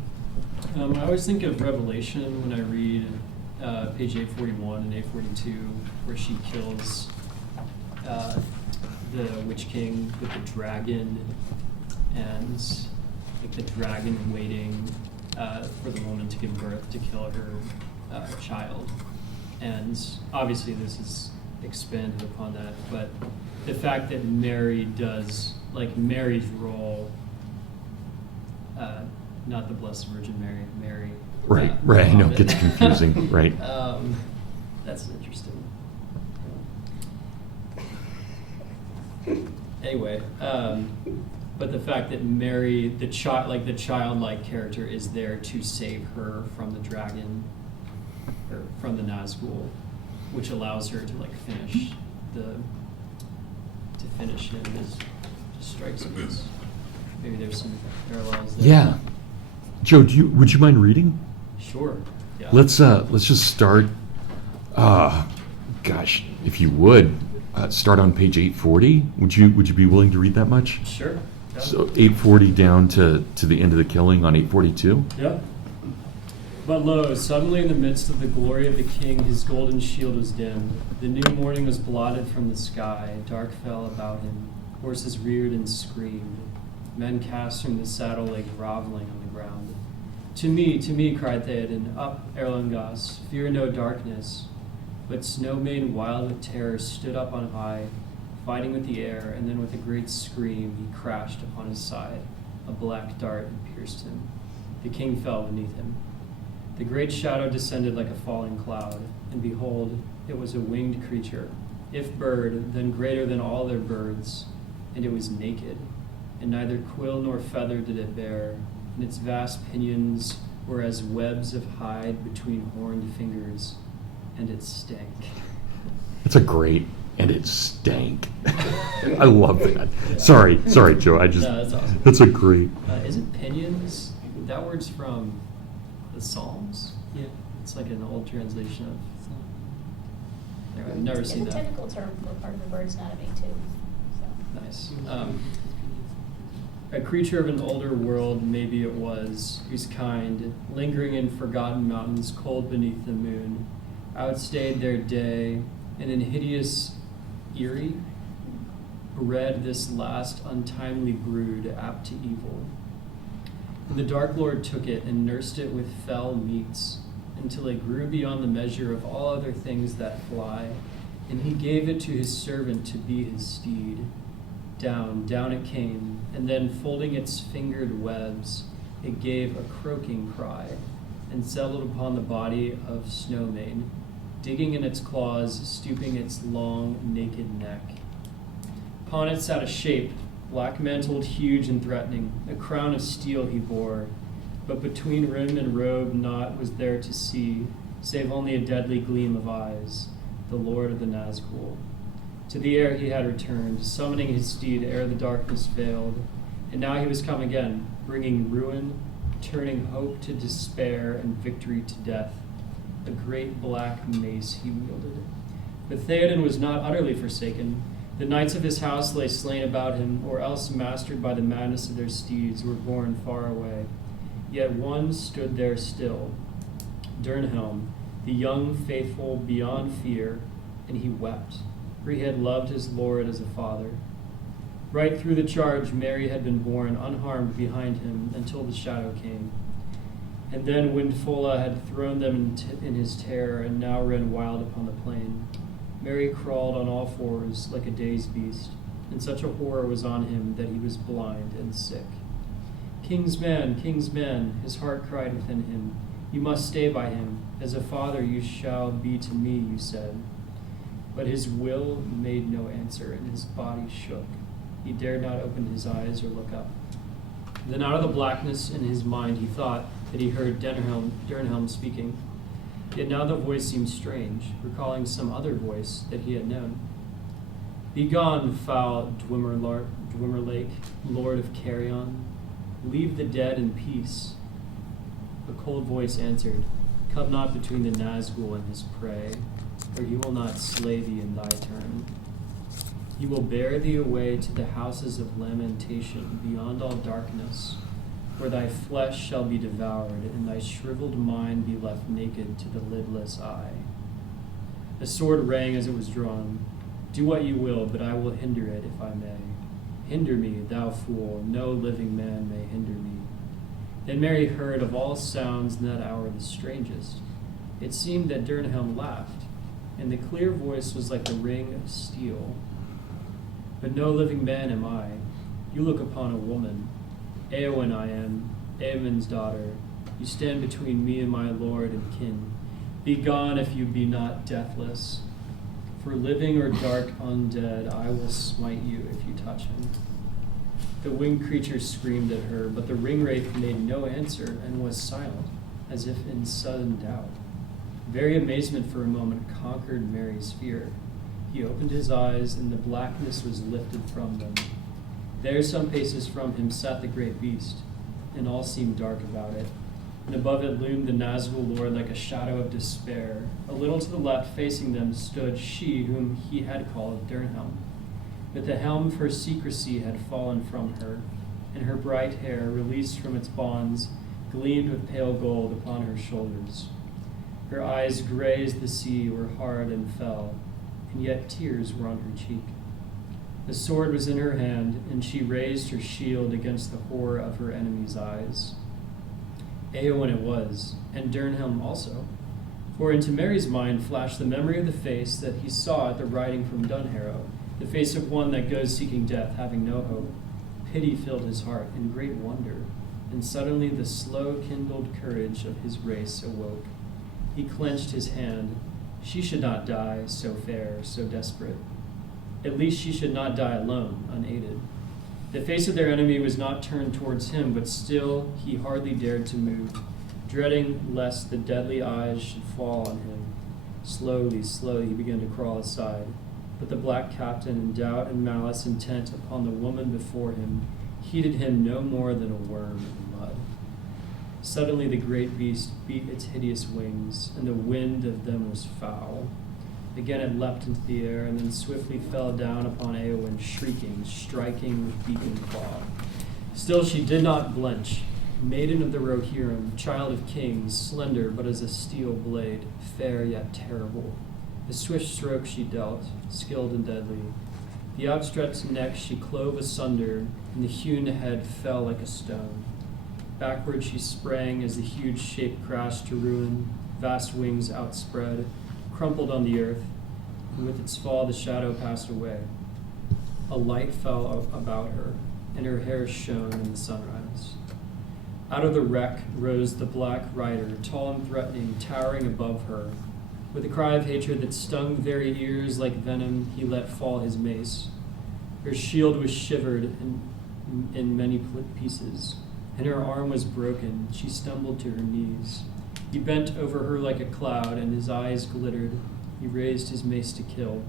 I always think of Revelation when I read page 841 and 842, where she kills the Witch King with the dragon, and like the dragon waiting for the woman to give birth to kill her child. And obviously this is expanded upon that, but the fact that Mary does, like Mary's role, not the Blessed Virgin Mary, Mary. Right. I know, it gets confusing. Right. That's interesting. Anyway, but the fact that Mary, the childlike character, is there to save her from the dragon, or from the Nazgul, which allows her to finish him just strikes me as maybe there's some parallels there. Yeah. Joe, would you mind reading? Sure. Yeah. Let's just start. Gosh, if you would start on page 840. Would you be willing to read that much? Sure. Yeah. So 840 down to the end of the killing on 842. Yeah. But lo, suddenly in the midst of the glory of the king, his golden shield was dimmed. The new morning was blotted from the sky. Dark fell about him. Horses reared and screamed. Men cast from the saddle lay groveling on the ground. To me, cried Theoden, up, Erlengas, fear no darkness. But Snow Maiden, wild with terror, stood up on high, fighting with the air, and then with a great scream he crashed upon his side. A black dart pierced him. The king fell beneath him. The great shadow descended like a falling cloud, and behold, it was a winged creature, if bird, then greater than all their birds, and it was naked, and neither quill nor feather did it bear, and its vast pinions were as webs of hide between horned fingers, and it stank. It's a great, and it stank. I love that. Sorry, Joe. No, that's awesome. That's a great. Isn't pinions? That word's from the Psalms. Yeah. It's like an old translation of. So, Anyway, I've never It's seen a that. technical term for part of the bird's anatomy too. So. Nice. A creature of an older world, maybe it was, whose kind, lingering in forgotten mountains cold beneath the moon, outstayed their day, and in hideous eerie, bred this last untimely brood apt to evil. And the Dark Lord took it and nursed it with fell meats, until it grew beyond the measure of all other things that fly, and he gave it to his servant to be his steed. Down it came, and then folding its fingered webs, it gave a croaking cry, and settled upon the body of Snowmane, digging in its claws, stooping its long, naked neck. Upon it sat a shape, black-mantled, huge and threatening. A crown of steel he bore, but between rim and robe naught was there to see, save only a deadly gleam of eyes, the Lord of the Nazgul. To the air he had returned, summoning his steed ere the darkness veiled, and now he was come again, bringing ruin, turning hope to despair and victory to death. A great black mace he wielded. But Theoden was not utterly forsaken. The knights of his house lay slain about him, or else mastered by the madness of their steeds, were borne far away. Yet one stood there still, Durnhelm, the young faithful beyond fear, and he wept, for he had loved his lord as a father. Right through the charge Merry had been borne unharmed behind him until the shadow came. And then Windfola had thrown them in his terror, and now ran wild upon the plain. Merry crawled on all fours like a dazed beast, and such a horror was on him that he was blind and sick. King's man, his heart cried within him. You must stay by him. As a father you shall be to me, you said. But his will made no answer, and his body shook. He dared not open his eyes or look up. Then out of the blackness in his mind he thought that he heard Durnhelm speaking. Yet now the voice seemed strange, recalling some other voice that he had known. Begone, foul Dwimmerlake, lord of Carrion. Leave the dead in peace. A cold voice answered, Come not between the Nazgul and his prey, or he will not slay thee in thy turn. He will bear thee away to the houses of lamentation beyond all darkness, where thy flesh shall be devoured, and thy shriveled mind be left naked to the lidless eye. A sword rang as it was drawn. Do what you will, but I will hinder it if I may. Hinder me, thou fool, no living man may hinder me. Then Merry heard of all sounds in that hour the strangest. It seemed that Durnhelm laughed, and the clear voice was like the ring of steel. But no living man am I. You look upon a woman. Eowyn I am, Eowyn's daughter. You stand between me and my lord and kin. Begone if you be not deathless. For living or dark undead, I will smite you if you touch him. The winged creature screamed at her, but the ringwraith made no answer and was silent, as if in sudden doubt. Very amazement for a moment conquered Merry's fear. He opened his eyes, and the blackness was lifted from them. There, some paces from him, sat the great beast, and all seemed dark about it. And above it loomed the Nazgul Lord like a shadow of despair. A little to the left, facing them, stood she whom he had called Durnhelm. But the helm of her secrecy had fallen from her, and her bright hair, released from its bonds, gleamed with pale gold upon her shoulders. Her eyes, gray as the sea, were hard and fell, and yet tears were on her cheek. The sword was in her hand, and she raised her shield against the horror of her enemy's eyes. Eowyn it was, and Durnhelm also, for into Merry's mind flashed the memory of the face that he saw at the riding from Dunharrow, the face of one that goes seeking death, having no hope. Pity filled his heart, and great wonder. and suddenly the slow-kindled courage of his race awoke. He clenched his hand. She should not die, so fair, so desperate. At least she should not die alone, unaided. The face of their enemy was not turned towards him, but still he hardly dared to move, dreading lest the deadly eyes should fall on him. Slowly, slowly he began to crawl aside, but the black captain, in doubt and malice intent upon the woman before him, heeded him no more than a worm in mud. Suddenly the great beast beat its hideous wings, and the wind of them was foul. Again it leapt into the air, and then swiftly fell down upon Eowyn, shrieking, striking with beak and claw. Still she did not blench. Maiden of the Rohirrim, child of kings, slender but as a steel blade, fair yet terrible. The swift stroke she dealt, skilled and deadly. The outstretched neck she clove asunder, and the hewn head fell like a stone. Backward she sprang as the huge shape crashed to ruin, vast wings outspread, crumpled on the earth, and with its fall the shadow passed away. A light fell about her, and her hair shone in the sunrise. Out of the wreck rose the black rider, tall and threatening, towering above her. With a cry of hatred that stung very ears like venom, he let fall his mace. Her shield was shivered in many pieces, and her arm was broken. She stumbled to her knees. He bent over her like a cloud, and his eyes glittered. He raised his mace to kill.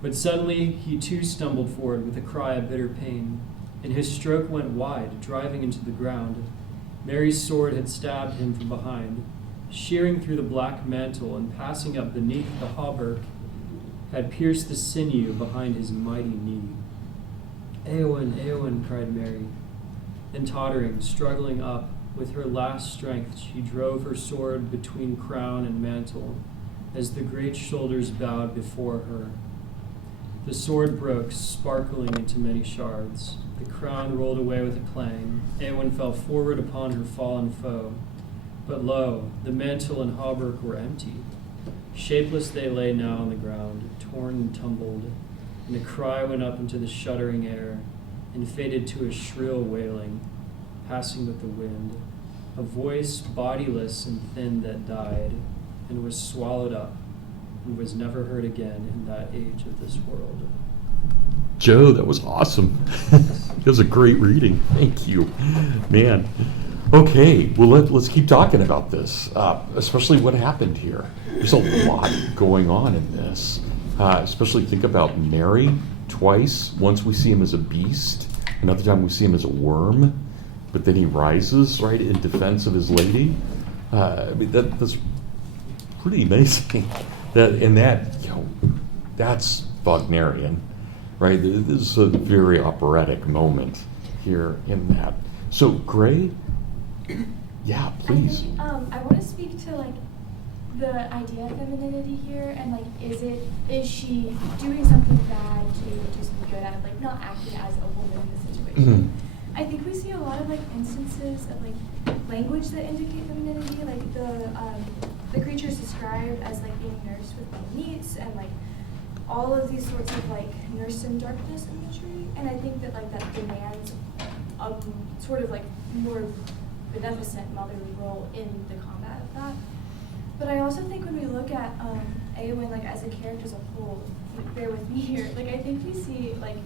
But suddenly he too stumbled forward with a cry of bitter pain, and his stroke went wide, driving into the ground. Mary's sword had stabbed him from behind, shearing through the black mantle and passing up beneath the hauberk, had pierced the sinew behind his mighty knee. Eowyn, Eowyn, cried Mary. Then tottering, struggling up, with her last strength she drove her sword between crown and mantle, as the great shoulders bowed before her. The sword broke, sparkling into many shards. The crown rolled away with a clang. Eowyn fell forward upon her fallen foe. But lo, the mantle and hauberk were empty. Shapeless they lay now on the ground, torn and tumbled, and a cry went up into the shuddering air, and faded to a shrill wailing, passing with the wind, a voice bodiless and thin that died, and was swallowed up, and was never heard again in that age of this world. Joe, that was awesome. It was a great reading. Thank you, man. Okay, well let's keep talking about this, especially what happened here. There's a lot going on in this. Especially think about Mary twice. Once we see him as a beast, another time we see him as a worm, but then he rises right in defense of his lady. I mean that's pretty amazing. That's Wagnerian, right? This is a very operatic moment here in that. So Gray, yeah, please. I want to speak to like the idea of femininity here, and like, is she doing something bad to do something good out of like not acting as a woman in the situation? Mm-hmm. I think we see a lot of like instances of like language that indicate femininity, like the creatures described as like being nursed with like meats and like all of these sorts of like nurse in darkness imagery, and I think that like that demands sort of like more beneficent motherly role in the combat of that. But I also think when we look at Eowyn like as a character as a whole, like, bear with me here, like I think we see like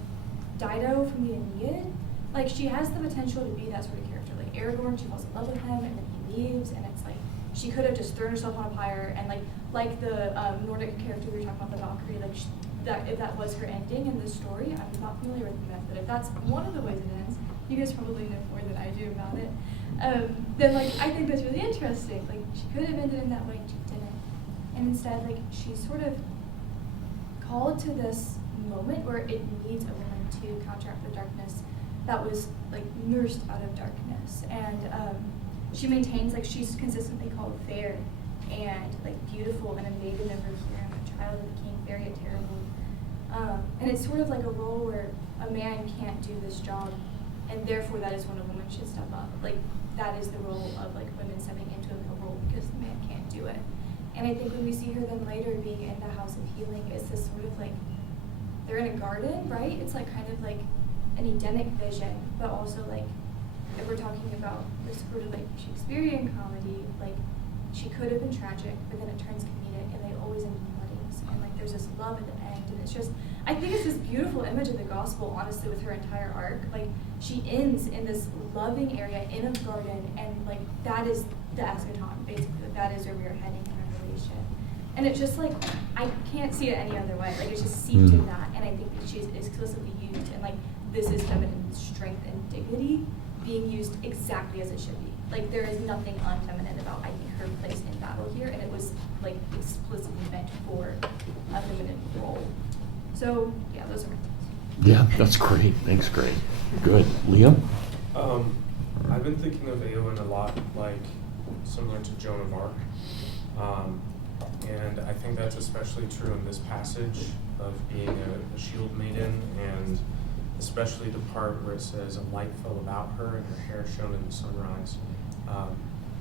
Dido from the Aeneid, like she has the potential to be that sort of character. Like Aragorn, she falls in love with him and then he leaves, and it's like she could have just thrown herself on a pyre, and like the Nordic character we were talking about, the Valkyrie, like that if that was her ending in the story, I'm not familiar with the myth, but if that's one of the ways it ends, you guys probably know more than I do about it. Then like I think that's really interesting. Like she could have ended in that way and she didn't. And instead like she's sort of called to this moment where it needs a woman to counteract the darkness that was like nursed out of darkness. And she maintains like she's consistently called fair and like beautiful and a maiden of Rohirrim, a child of the king, fair yet terrible. And it's sort of like a role where a man can't do this job, and therefore that is when a woman should step up. Like that is the role of like women stepping into a role because the man can't do it. And I think when we see her then later being in the House of Healing, it's this sort of like they're in a garden, right? It's like kind of like an Edenic vision, but also like if we're talking about this sort of like Shakespearean comedy, like she could have been tragic, but then it turns comedic, and they always end in weddings, and like there's this love at the end, and it's just, I think it's this beautiful image of the gospel, honestly, with her entire arc. Like she ends in this loving area in a garden, and like that is the eschaton, basically. Like, that is where we are heading in Revelation, and it's just like I can't see it any other way. Like it's just seeped in that, and I think that she's explicitly used, and like this is feminine strength and dignity being used exactly as it should be. Like there is nothing unfeminine about, I think, her place in battle here, and it was like explicitly meant for a feminine role. So yeah, those are my thoughts. Yeah, that's great. Thanks, Greg. Good. Liam? I've been thinking of Eowyn a lot like similar to Joan of Arc. And I think that's especially true in this passage of being a shield maiden, and especially the part where it says a light fell about her and her hair shone in the sunrise,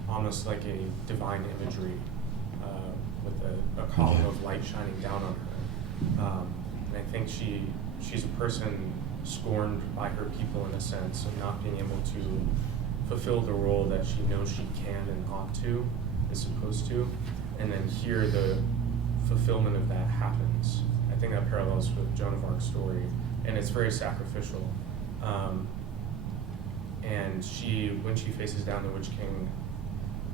almost like a divine imagery with a column of light shining down on her. And I think she's a person scorned by her people in a sense, of not being able to fulfill the role that she knows she can and ought to, is supposed to. And then here the fulfillment of that happens. I think that parallels with Joan of Arc's story, and it's very sacrificial. And when she faces down the Witch King,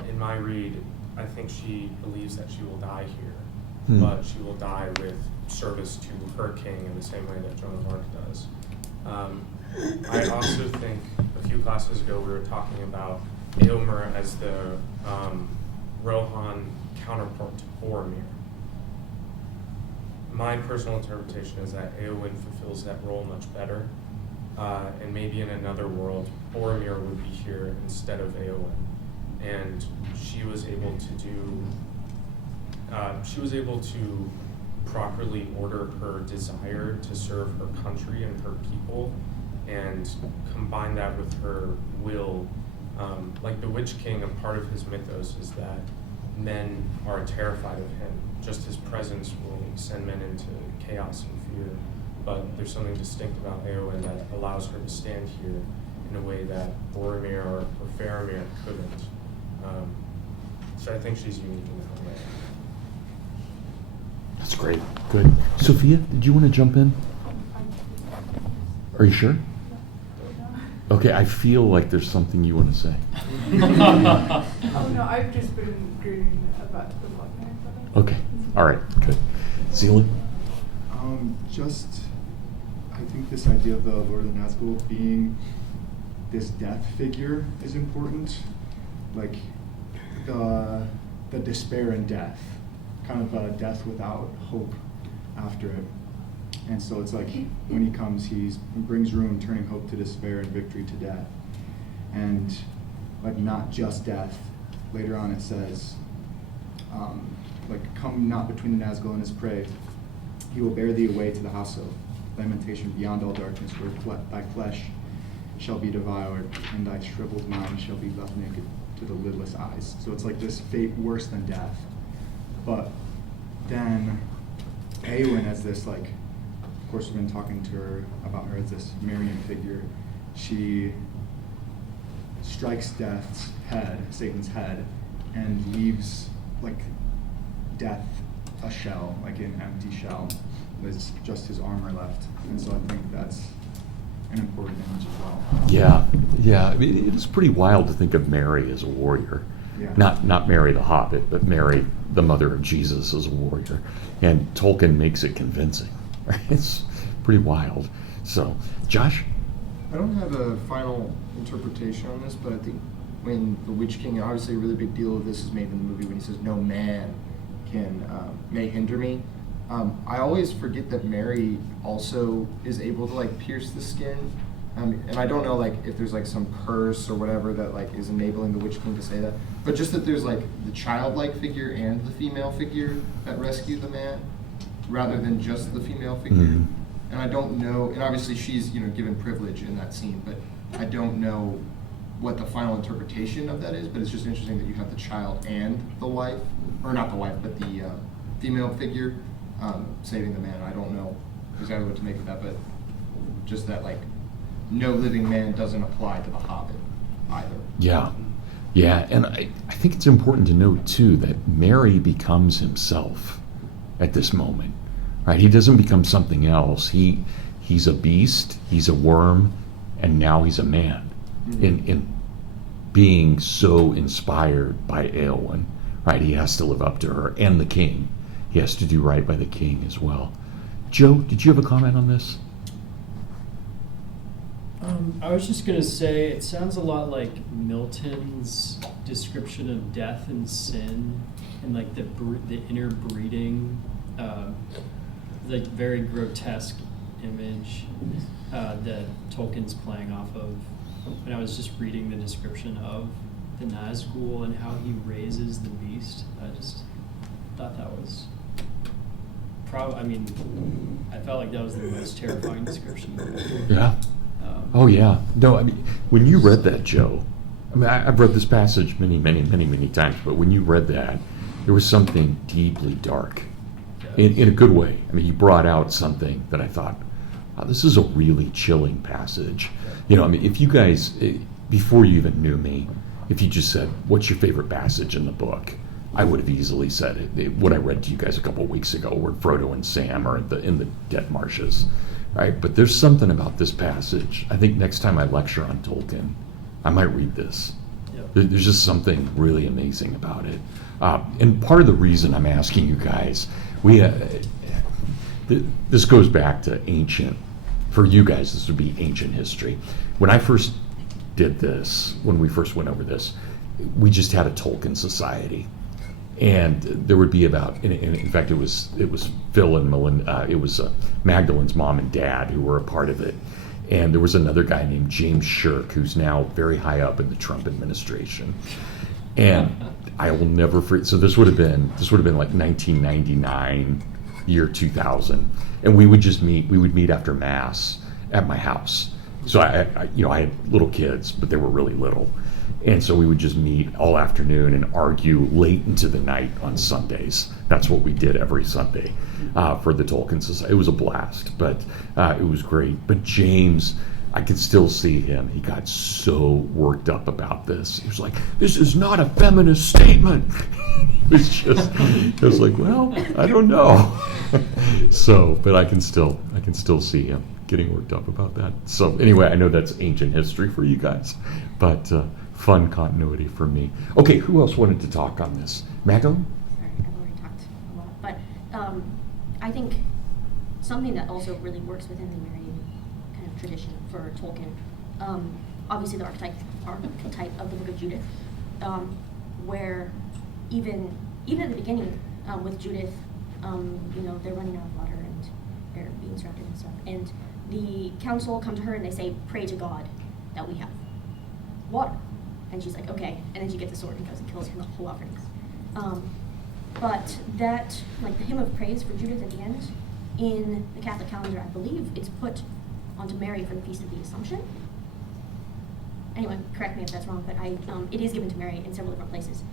in my read, I think she believes that she will die here, but she will die with service to her king in the same way that Joan of Arc does. I also think a few classes ago we were talking about Eomer as the Rohan counterpart to Boromir. My personal interpretation is that Eowyn fulfills that role much better, and maybe in another world, Boromir would be here instead of Eowyn, and she was able to properly order her desire to serve her country and her people, and combine that with her will. Like the Witch King, a part of his mythos is that men are terrified of him. Just his presence will send men into chaos and fear. But there's something distinct about Eowyn that allows her to stand here in a way that Boromir or Faramir couldn't. So I think she's unique in that way. That's great. Good. Sophia, did you want to jump in? Are you sure? Okay, I feel like there's something you want to say. Oh no, I've just been reading about the book. Okay. All right. Good. Zealand? I think this idea of the Lord of the Nazgul being this death figure is important. Like the despair and death, kind of a death without hope after it. And so it's like when he comes, he brings ruin, turning hope to despair and victory to death. And like not just death. Later on it says, like come not between the Nazgul and his prey. He will bear thee away to the house of lamentation beyond all darkness, where thy flesh shall be devoured, and thy shriveled mind shall be left naked to the lidless eyes. So it's like this fate worse than death. But then Eowyn as this, like, of course we've been talking to her about her as this Marian figure. She strikes death's head, Satan's head, and leaves like death a shell, like an empty shell. There's just his armor left. And so I think that's an important image as well. Yeah. I mean, it is pretty wild to think of Mary as a warrior. Yeah. Not Mary the Hobbit, but Mary, the mother of Jesus, as a warrior. And Tolkien makes it convincing. Right? It's pretty wild. So, Josh? I don't have a final interpretation on this, but I think when the Witch King, obviously a really big deal of this is made in the movie when he says, no man may hinder me. I always forget that Mary also is able to like pierce the skin. And I don't know like if there's like some curse or whatever that like is enabling the Witch King to say that, but just that there's like the childlike figure and the female figure that rescue the man, rather than just the female figure. Mm-hmm. And I don't know, and obviously she's given privilege in that scene, but I don't know what the final interpretation of that is. But it's just interesting that you have the child and the wife, or not the wife, but the female figure saving the man. I don't know exactly what to make of that, but just that like no living man doesn't apply to the Hobbit. either. Yeah. Yeah, and I think it's important to note, too, that Merry becomes himself at this moment, right? He doesn't become something else. He's a beast, he's a worm, and now he's a man. In being so inspired by Eowyn, right? He has to live up to her, and the king. He has to do right by the king as well. Joe, did you have a comment on this? I was just gonna say it sounds a lot like Milton's description of death and sin, and like the interbreeding, like very grotesque image that Tolkien's playing off of. When I was just reading the description of the Nazgul and how he raises the beast, I just thought that was I mean, I felt like that was the most terrifying description. Yeah. Oh, yeah. No, I mean, when you read that, Joe, I mean, I've read this passage many times, but when you read that, there was something deeply dark in a good way. I mean, he brought out something that I thought, wow, this is a really chilling passage. You know, I mean, if you guys, before you even knew me, if you just said, what's your favorite passage in the book? I would have easily said it. What I read to you guys a couple of weeks ago, where Frodo and Sam are in the Dead Marshes, right? But there's something about this passage. I think next time I lecture on Tolkien, I might read this. Yep. There's just something really amazing about it. And part of the reason I'm asking you guys, this goes back to ancient. For you guys, this would be ancient history. When I first did this, when we first went over this, we just had a Tolkien society. And there would be about, in fact, it was Phil and Melinda, it was Magdalene's mom and dad who were a part of it. And there was another guy named James Shirk, who's now very high up in the Trump administration. And I will never forget, so this would have been like 1999, year 2000. And we would meet after Mass at my house. So I had little kids, but they were really little. And so we would just meet all afternoon and argue late into the night on Sundays. That's what we did every Sunday for the Tolkien Society. It was a blast, but it was great. But James, I could still see him. He got so worked up about this. He was like, "This is not a feminist statement." It was like, well, I don't know. So, but I can still see him getting worked up about that. So anyway, I know that's ancient history for you guys, but fun continuity for me. Okay, who else wanted to talk on this? Magdalene? Sorry, I've already talked a lot, but I think something that also really works within the Marian kind of tradition for Tolkien, obviously the archetype of the Book of Judith, where even at the beginning with Judith, they're running out of water and they're being surrounded and stuff, and the council come to her and they say, "Pray to God that we have water." And she's like, okay. And then she gets a sword and goes and kills her whole offerings. But that, like the hymn of praise for Judith at the end, in the Catholic calendar, I believe it's put onto Mary for the Feast of the Assumption. Anyway, correct me if that's wrong, but it is given to Mary in several different places.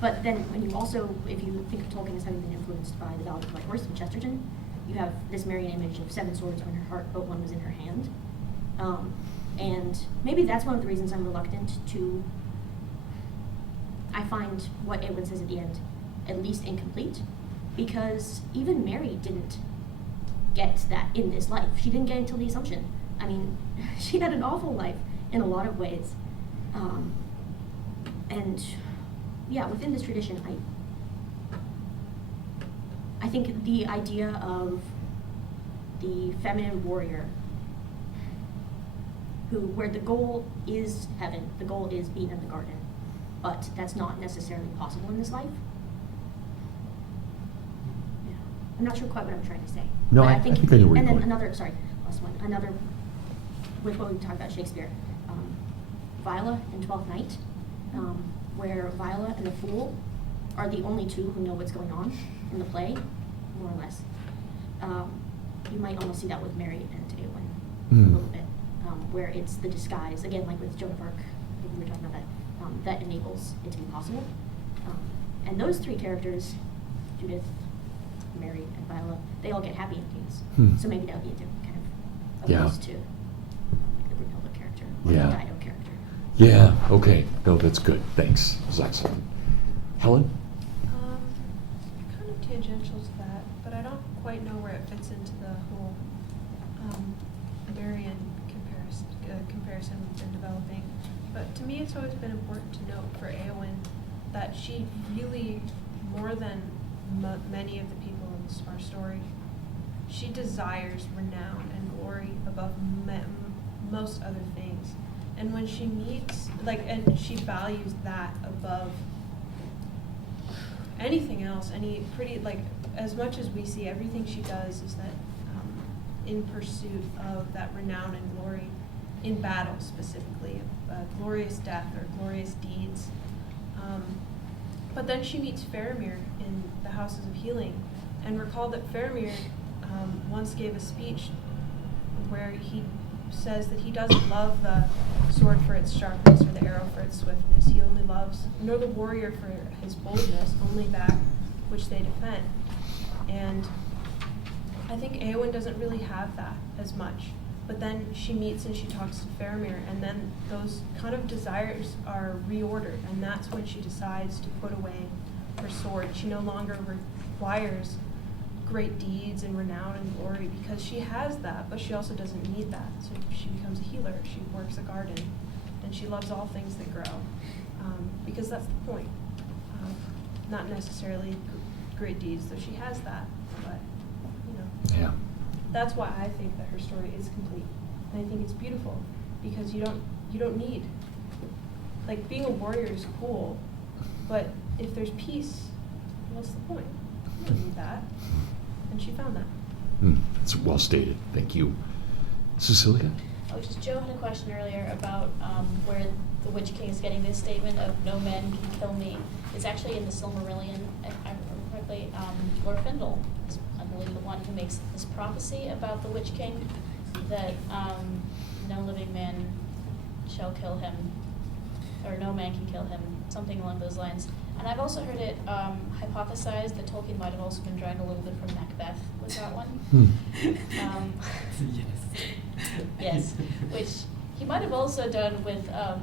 But then when you also, if you think of Tolkien as having been influenced by the Ballad of the White Horse of Chesterton, you have this Marian image of 7 swords on her heart, but one was in her hand. And maybe that's one of the reasons I'm reluctant to, I find what Eowyn says at the end at least incomplete, because even Mary didn't get that in this life. She didn't get it until the Assumption. I mean, she had an awful life in a lot of ways. And yeah, within this tradition, I think the idea of the feminine warrior where the goal is heaven, the goal is being in the garden, but that's not necessarily possible in this life. Yeah. I'm not sure quite what I'm trying to say. No, but I think I know where you're and then going. last one, with what we talked about Shakespeare, Viola in Twelfth Night, where Viola and the Fool are the only two who know what's going on in the play, more or less. You might almost see that with Mary and Eowyn a little bit, where it's the disguise, again, like with Joan of Arc, we were talking about that, that enables it to be possible. And those 3 characters, Judith, Mary, and Viola, they all get happy endings. So maybe that would be a kind of Yeah. opposed to the Brunhilde character or Yeah. the Dido character. Yeah, okay. No, that's good. Thanks. That's excellent. Helen? Kind of tangential to that, but I don't quite know where it fits into the whole Marion comparison we've been developing. But to me, it's always been important to note for Eowyn that she really, more than many of the people in our story, she desires renown and glory above most other things. And when she meets, and she values that above anything else, as much as we see, everything she does is that in pursuit of that renown and glory in battle specifically, glorious death or glorious deeds. But then she meets Faramir in the Houses of Healing, and recall that Faramir once gave a speech where he says that he doesn't love the sword for its sharpness or the arrow for its swiftness. He only loves, nor the warrior for his boldness, only that which they defend. And I think Eowyn doesn't really have that as much. But then she meets and she talks to Faramir, and then those kind of desires are reordered, and that's when she decides to put away her sword. She no longer requires great deeds and renown and glory because she has that, but she also doesn't need that. So she becomes a healer, she works a garden, and she loves all things that grow, because that's the point. Not necessarily great deeds, though she has that, but, Yeah. that's why I think that her story is complete. And I think it's beautiful because you don't need, being a warrior is cool, but if there's peace, what's the point? You don't need that. And she found that. That's well stated. Thank you. Cecilia? Oh, just Joe had a question earlier about where the Witch King is getting this statement of "no man can kill me." It's actually in the Silmarillion, if I remember correctly. Lord Findle is, I believe, the one who makes this prophecy about the Witch King, that no living man shall kill him, or no man can kill him, something along those lines. And I've also heard it hypothesized that Tolkien might have also been drawing a little bit from Macbeth with that one. Yes. Yes, which he might have also done with the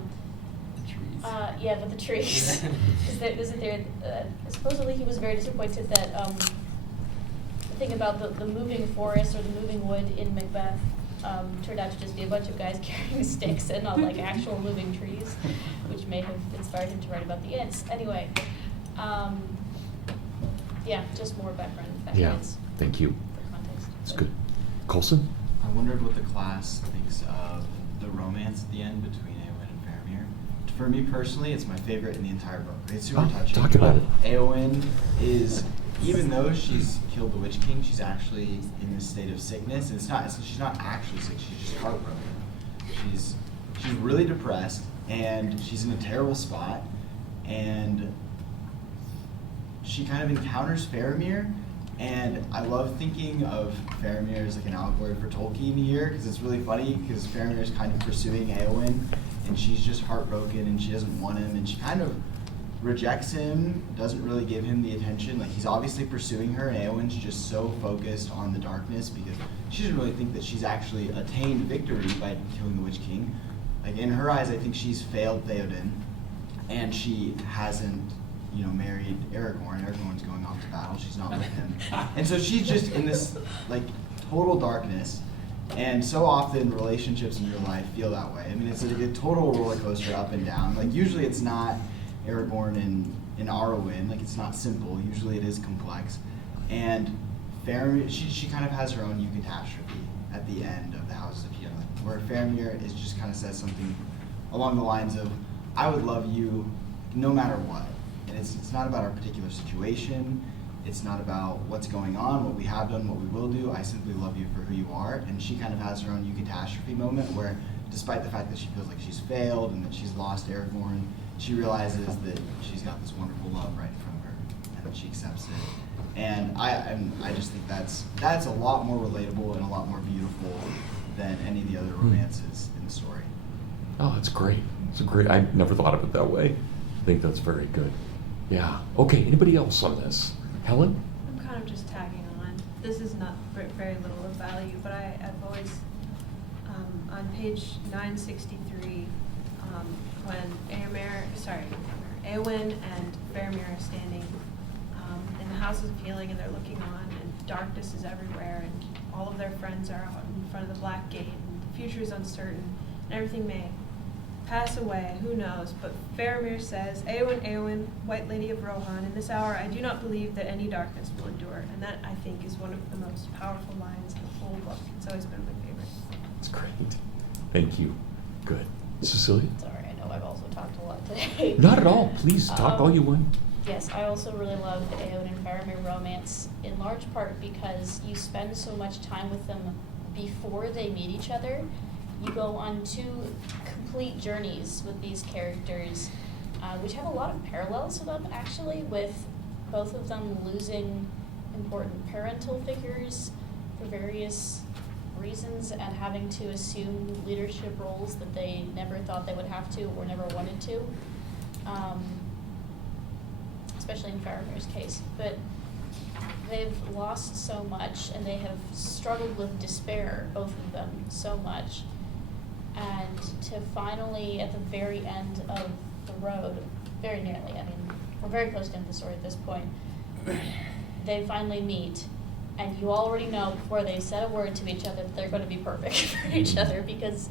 trees. Yeah, with the trees. Supposedly he was very disappointed that the thing about the moving forest or the moving wood in Macbeth turned out to just be a bunch of guys carrying sticks and not actual moving trees, which may have inspired him to write about the ants. Anyway, yeah, just more background. Yeah, thank you. For context. That's good. Colson? I wondered what the class thinks of the romance at the end between Eowyn and Faramir. For me personally, it's my favorite in the entire book. It's super touching. Talk about it. Eowyn is, even though she's killed the Witch King, she's actually in this state of sickness. And she's not actually sick, she's just heartbroken. She's really depressed, and she's in a terrible spot, and she kind of encounters Faramir. And I love thinking of Faramir as an allegory for Tolkien here, because it's really funny, because Faramir is kind of pursuing Eowyn, and she's just heartbroken, and she doesn't want him, and she kind of rejects him, doesn't really give him the attention. He's obviously pursuing her, and Eowyn's just so focused on the darkness, because she doesn't really think that she's actually attained victory by killing the Witch King. In her eyes, I think she's failed Theoden, and she hasn't married Aragorn. Aragorn's going off to battle. She's not with him. And so she's just in this, total darkness. And so often relationships in real life feel that way. I mean, it's a total roller coaster up and down. Usually it's not Aragorn and Arwen. It's not simple. Usually it is complex. And Faramir, she kind of has her own eucatastrophe at the end of the Houses of Healing, where Faramir just kind of says something along the lines of, I would love you no matter what. And it's not about our particular situation. It's not about what's going on, what we have done, what we will do. I simply love you for who you are. And she kind of has her own eucatastrophe moment where, despite the fact that she feels like she's failed and that she's lost Aragorn, she realizes that she's got this wonderful love right in front of her, and that she accepts it. And I just think that's a lot more relatable and a lot more beautiful than any of the other romances in the story. Oh, that's great. I never thought of it that way. I think that's very good. Yeah. Okay, anybody else on this? Helen? I'm kind of just tagging on. This is not very little of value, but I've always on page 963, when Eowyn and Faramir are standing in the House of Healing, and they're looking on, and darkness is everywhere, and all of their friends are out in front of the Black Gate, and the future is uncertain, and everything may pass away, who knows, but Faramir says, Eowyn, White Lady of Rohan, in this hour I do not believe that any darkness will endure, and that, I think, is one of the most powerful lines in the whole book. It's always been my favorite. That's great. Thank you. Good. Cecilia? Sorry, I know I've also talked a lot today. Not at all. Please talk all you want. Yes, I also really love the Eowyn and Faramir romance, in large part because you spend so much time with them before they meet each other. You go on 2 complete journeys with these characters, which have a lot of parallels to them, actually, with both of them losing important parental figures for various reasons and having to assume leadership roles that they never thought they would have to or never wanted to, especially in Faramir's case. But they've lost so much, and they have struggled with despair, both of them, so much. And to finally, at the very end of the road, very nearly, I mean, we're very close to the end of the story at this point, they finally meet, and you already know before they said a word to each other that they're going to be perfect for each other, because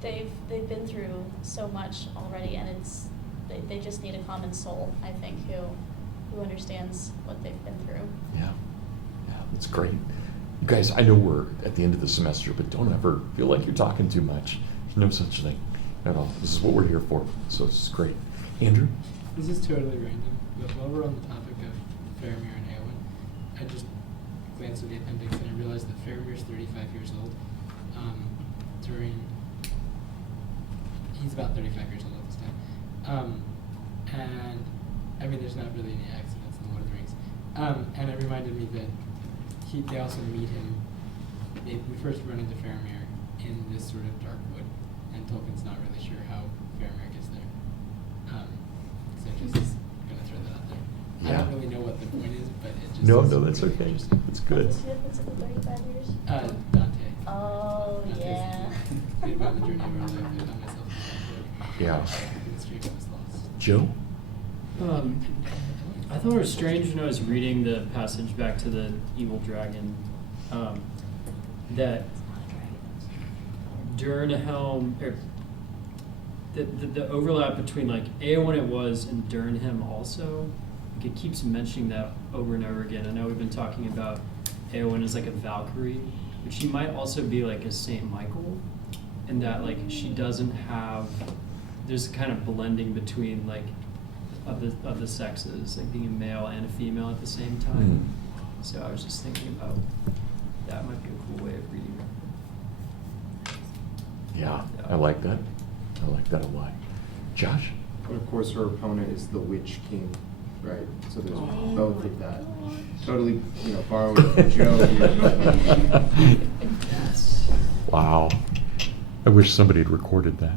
they've been through so much already, and they just need a common soul, I think, who understands what they've been through. Yeah, that's great. You guys, I know we're at the end of the semester, but don't ever feel like you're talking too much. No such thing at all. This is what we're here for, so it's great. Andrew? This is totally random, but while we're on the topic of Faramir and Eowyn, I just glanced at the appendix and I realized that Faramir's 35 years old. He's about 35 years old at this time. And, I mean, there's not really any accidents in Lord of the Rings. And it reminded me that they also meet him, we first run into Faramir in this sort of dark wood, and Tolkien's not really sure how Faramir gets there. So just gonna throw that out there. I Yeah. don't really know what the point is, but it just No, is that's really okay. interesting. It's good. What's it, the 35 years? Dante. Oh, Dante's yeah. been on the journey of our life. I found myself in that wood. Yeah. In the street I was lost. Joe? I thought it was strange when I was reading the passage back to the evil dragon, that Durnhelm, or the overlap between like Eowyn it was and Durnham also, like it keeps mentioning that over and over again. I know we've been talking about Eowyn as like a Valkyrie, but she might also be like a Saint Michael, in that like she doesn't have, there's a kind of blending between like of the sexes, like being a male and a female at the same time. So I was just thinking about that might be a cool way of reading it. Yeah, I like that. I like that a lot. Josh? And of course, her opponent is the Witch King, right? So there's both of that. Totally, borrowing from Joe here. Yes. Wow. I wish somebody had recorded that.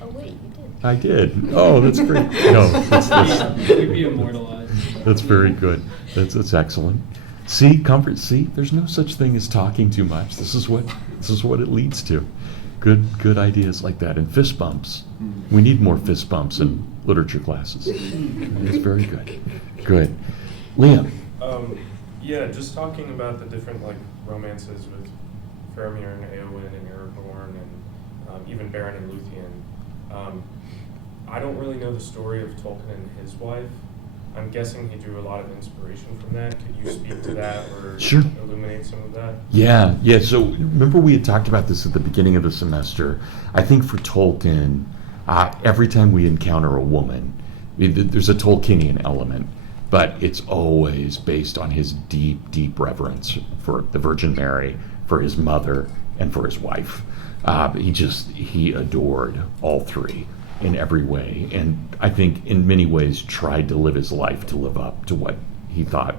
Oh, wait, you did. I did. Oh, that's great. No, that's You'd be immortalized. That's very good. That's excellent. See, comfort. See, there's no such thing as talking too much. This is what it leads to. Good ideas like that, and fist bumps. We need more fist bumps in literature classes. It's very good. Good. Liam. Yeah, just talking about the different romances with Faramir and Eowyn and Aragorn and even Beren and Luthien. I don't really know the story of Tolkien and his wife. I'm guessing he drew a lot of inspiration from that. Could you speak to that or Sure. illuminate some of that? Yeah. So remember we had talked about this at the beginning of the semester. I think for Tolkien, every time we encounter a woman, there's a Tolkienian element, but it's always based on his deep reverence for the Virgin Mary, for his mother, and for his wife. He adored all three in every way, and I think in many ways tried to live his life to live up to what he thought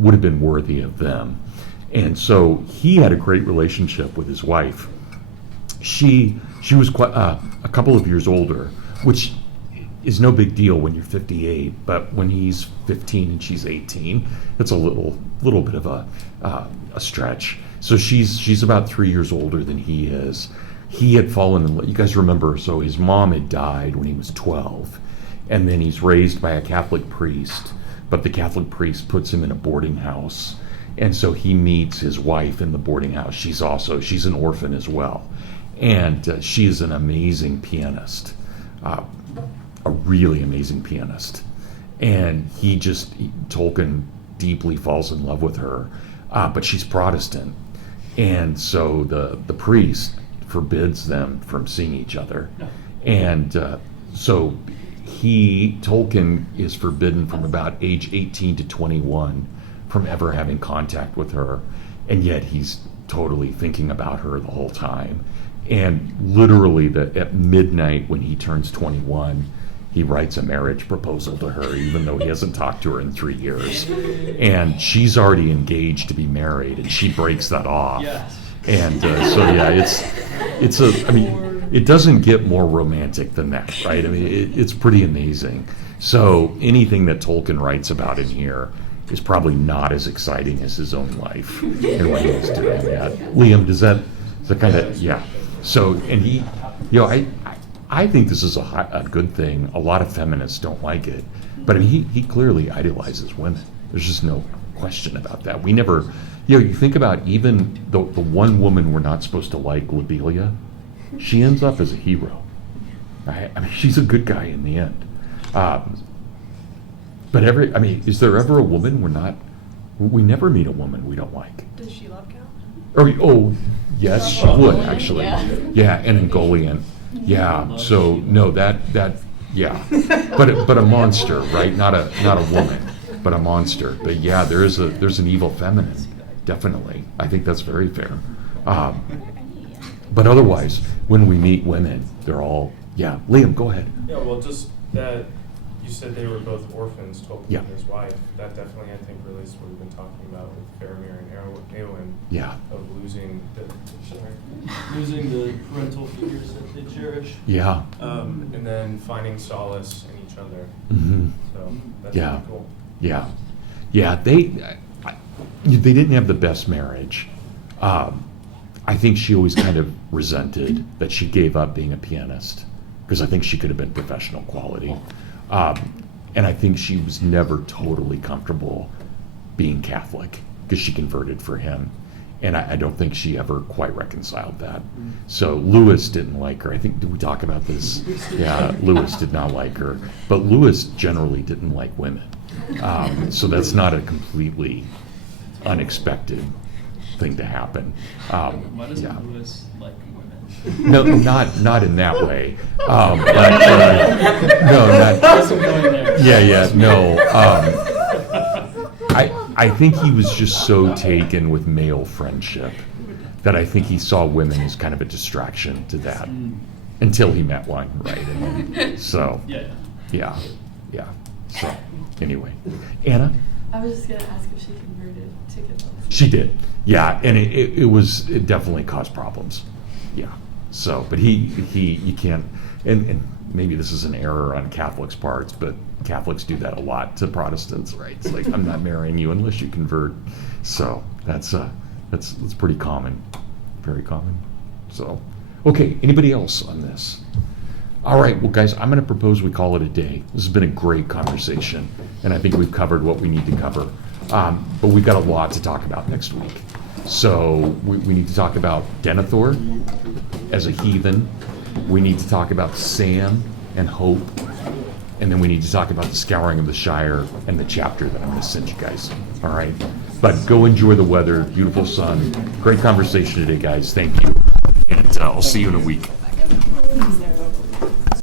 would have been worthy of them. And so he had a great relationship with his wife. She was quite a couple of years older, which is no big deal when you're 58, but when he's 15 and she's 18, it's a little bit of a stretch. So she's about 3 years older than he is. He had fallen in love. You guys remember, so his mom had died when he was 12. And then he's raised by a Catholic priest, but the Catholic priest puts him in a boarding house. And so he meets his wife in the boarding house. She's an orphan as well. And she is an amazing pianist, a really amazing pianist. And Tolkien deeply falls in love with her, but she's Protestant. And so the priest forbids them from seeing each other. And so Tolkien is forbidden from about age 18 to 21 from ever having contact with her, and yet he's totally thinking about her the whole time. And literally at midnight when he turns 21, he writes a marriage proposal to her, even though he hasn't talked to her in 3 years. And she's already engaged to be married, and she breaks that off. Yes. And so yeah, it doesn't get more romantic than that, right? I mean, it's pretty amazing. So anything that Tolkien writes about in here is probably not as exciting as his own life and what he was doing. Yeah. Liam, does that kind of, yeah. So, and he, I think this is a good thing. A lot of feminists don't like it, but I mean, he clearly idolizes women. There's just no question about that. We never, you think about even the one woman we're not supposed to like, Lobelia, she ends up as a hero. Right? I mean, she's a good guy in the end. But is there ever a woman we never meet a woman we don't like? Does she love count? Oh, yes, she would, actually. Yeah, and Ungoliant. Yeah, so, no, yeah. But a monster, right? Not a woman, but a monster. But yeah, there's an evil feminine, definitely. I think that's very fair. But otherwise, when we meet women, they're all, yeah. Liam, go ahead. Yeah, well, just that you said they were both orphans, Tolkien Yeah. and his wife. That definitely, I think, relates to what we've been talking about with Faramir and Eowyn. Yeah. Of losing the parental figures that they cherish. Yeah. And then finding solace in each other. Mm-hmm. So that's Yeah. really cool. Yeah. Yeah, they didn't have the best marriage. I think she always kind of resented that she gave up being a pianist, because I think she could have been professional quality. And I think she was never totally comfortable being Catholic, because she converted for him. And I don't think she ever quite reconciled that. So Lewis didn't like her. I think, did we talk about this? Yeah, Lewis did not like her. But Lewis generally didn't like women. So that's not a completely unexpected thing to happen. Why doesn't Yeah. Lewis like women? No, not in that way. No, not. Yeah, no. I think he was just so taken with male friendship that I think he saw women as kind of a distraction to that until he met one, right? And then, so, yeah. So, anyway, Anna. I was just gonna ask if she converted to Catholicism. She did, yeah, and it definitely caused problems, yeah. So, but you can't, and maybe this is an error on Catholics' parts, but Catholics do that a lot to Protestants, right? It's like, I'm not marrying you unless you convert. So that's pretty common, very common. So, okay, anybody else on this? All right, well, guys, I'm going to propose we call it a day. This has been a great conversation, and I think we've covered what we need to cover. But we've got a lot to talk about next week. So we need to talk about Denethor as a heathen. We need to talk about Sam and Hope. And then we need to talk about the Scouring of the Shire and the chapter that I'm going to send you guys. All right? But go enjoy the weather, beautiful sun. Great conversation today, guys. Thank you. And I'll see you in a week.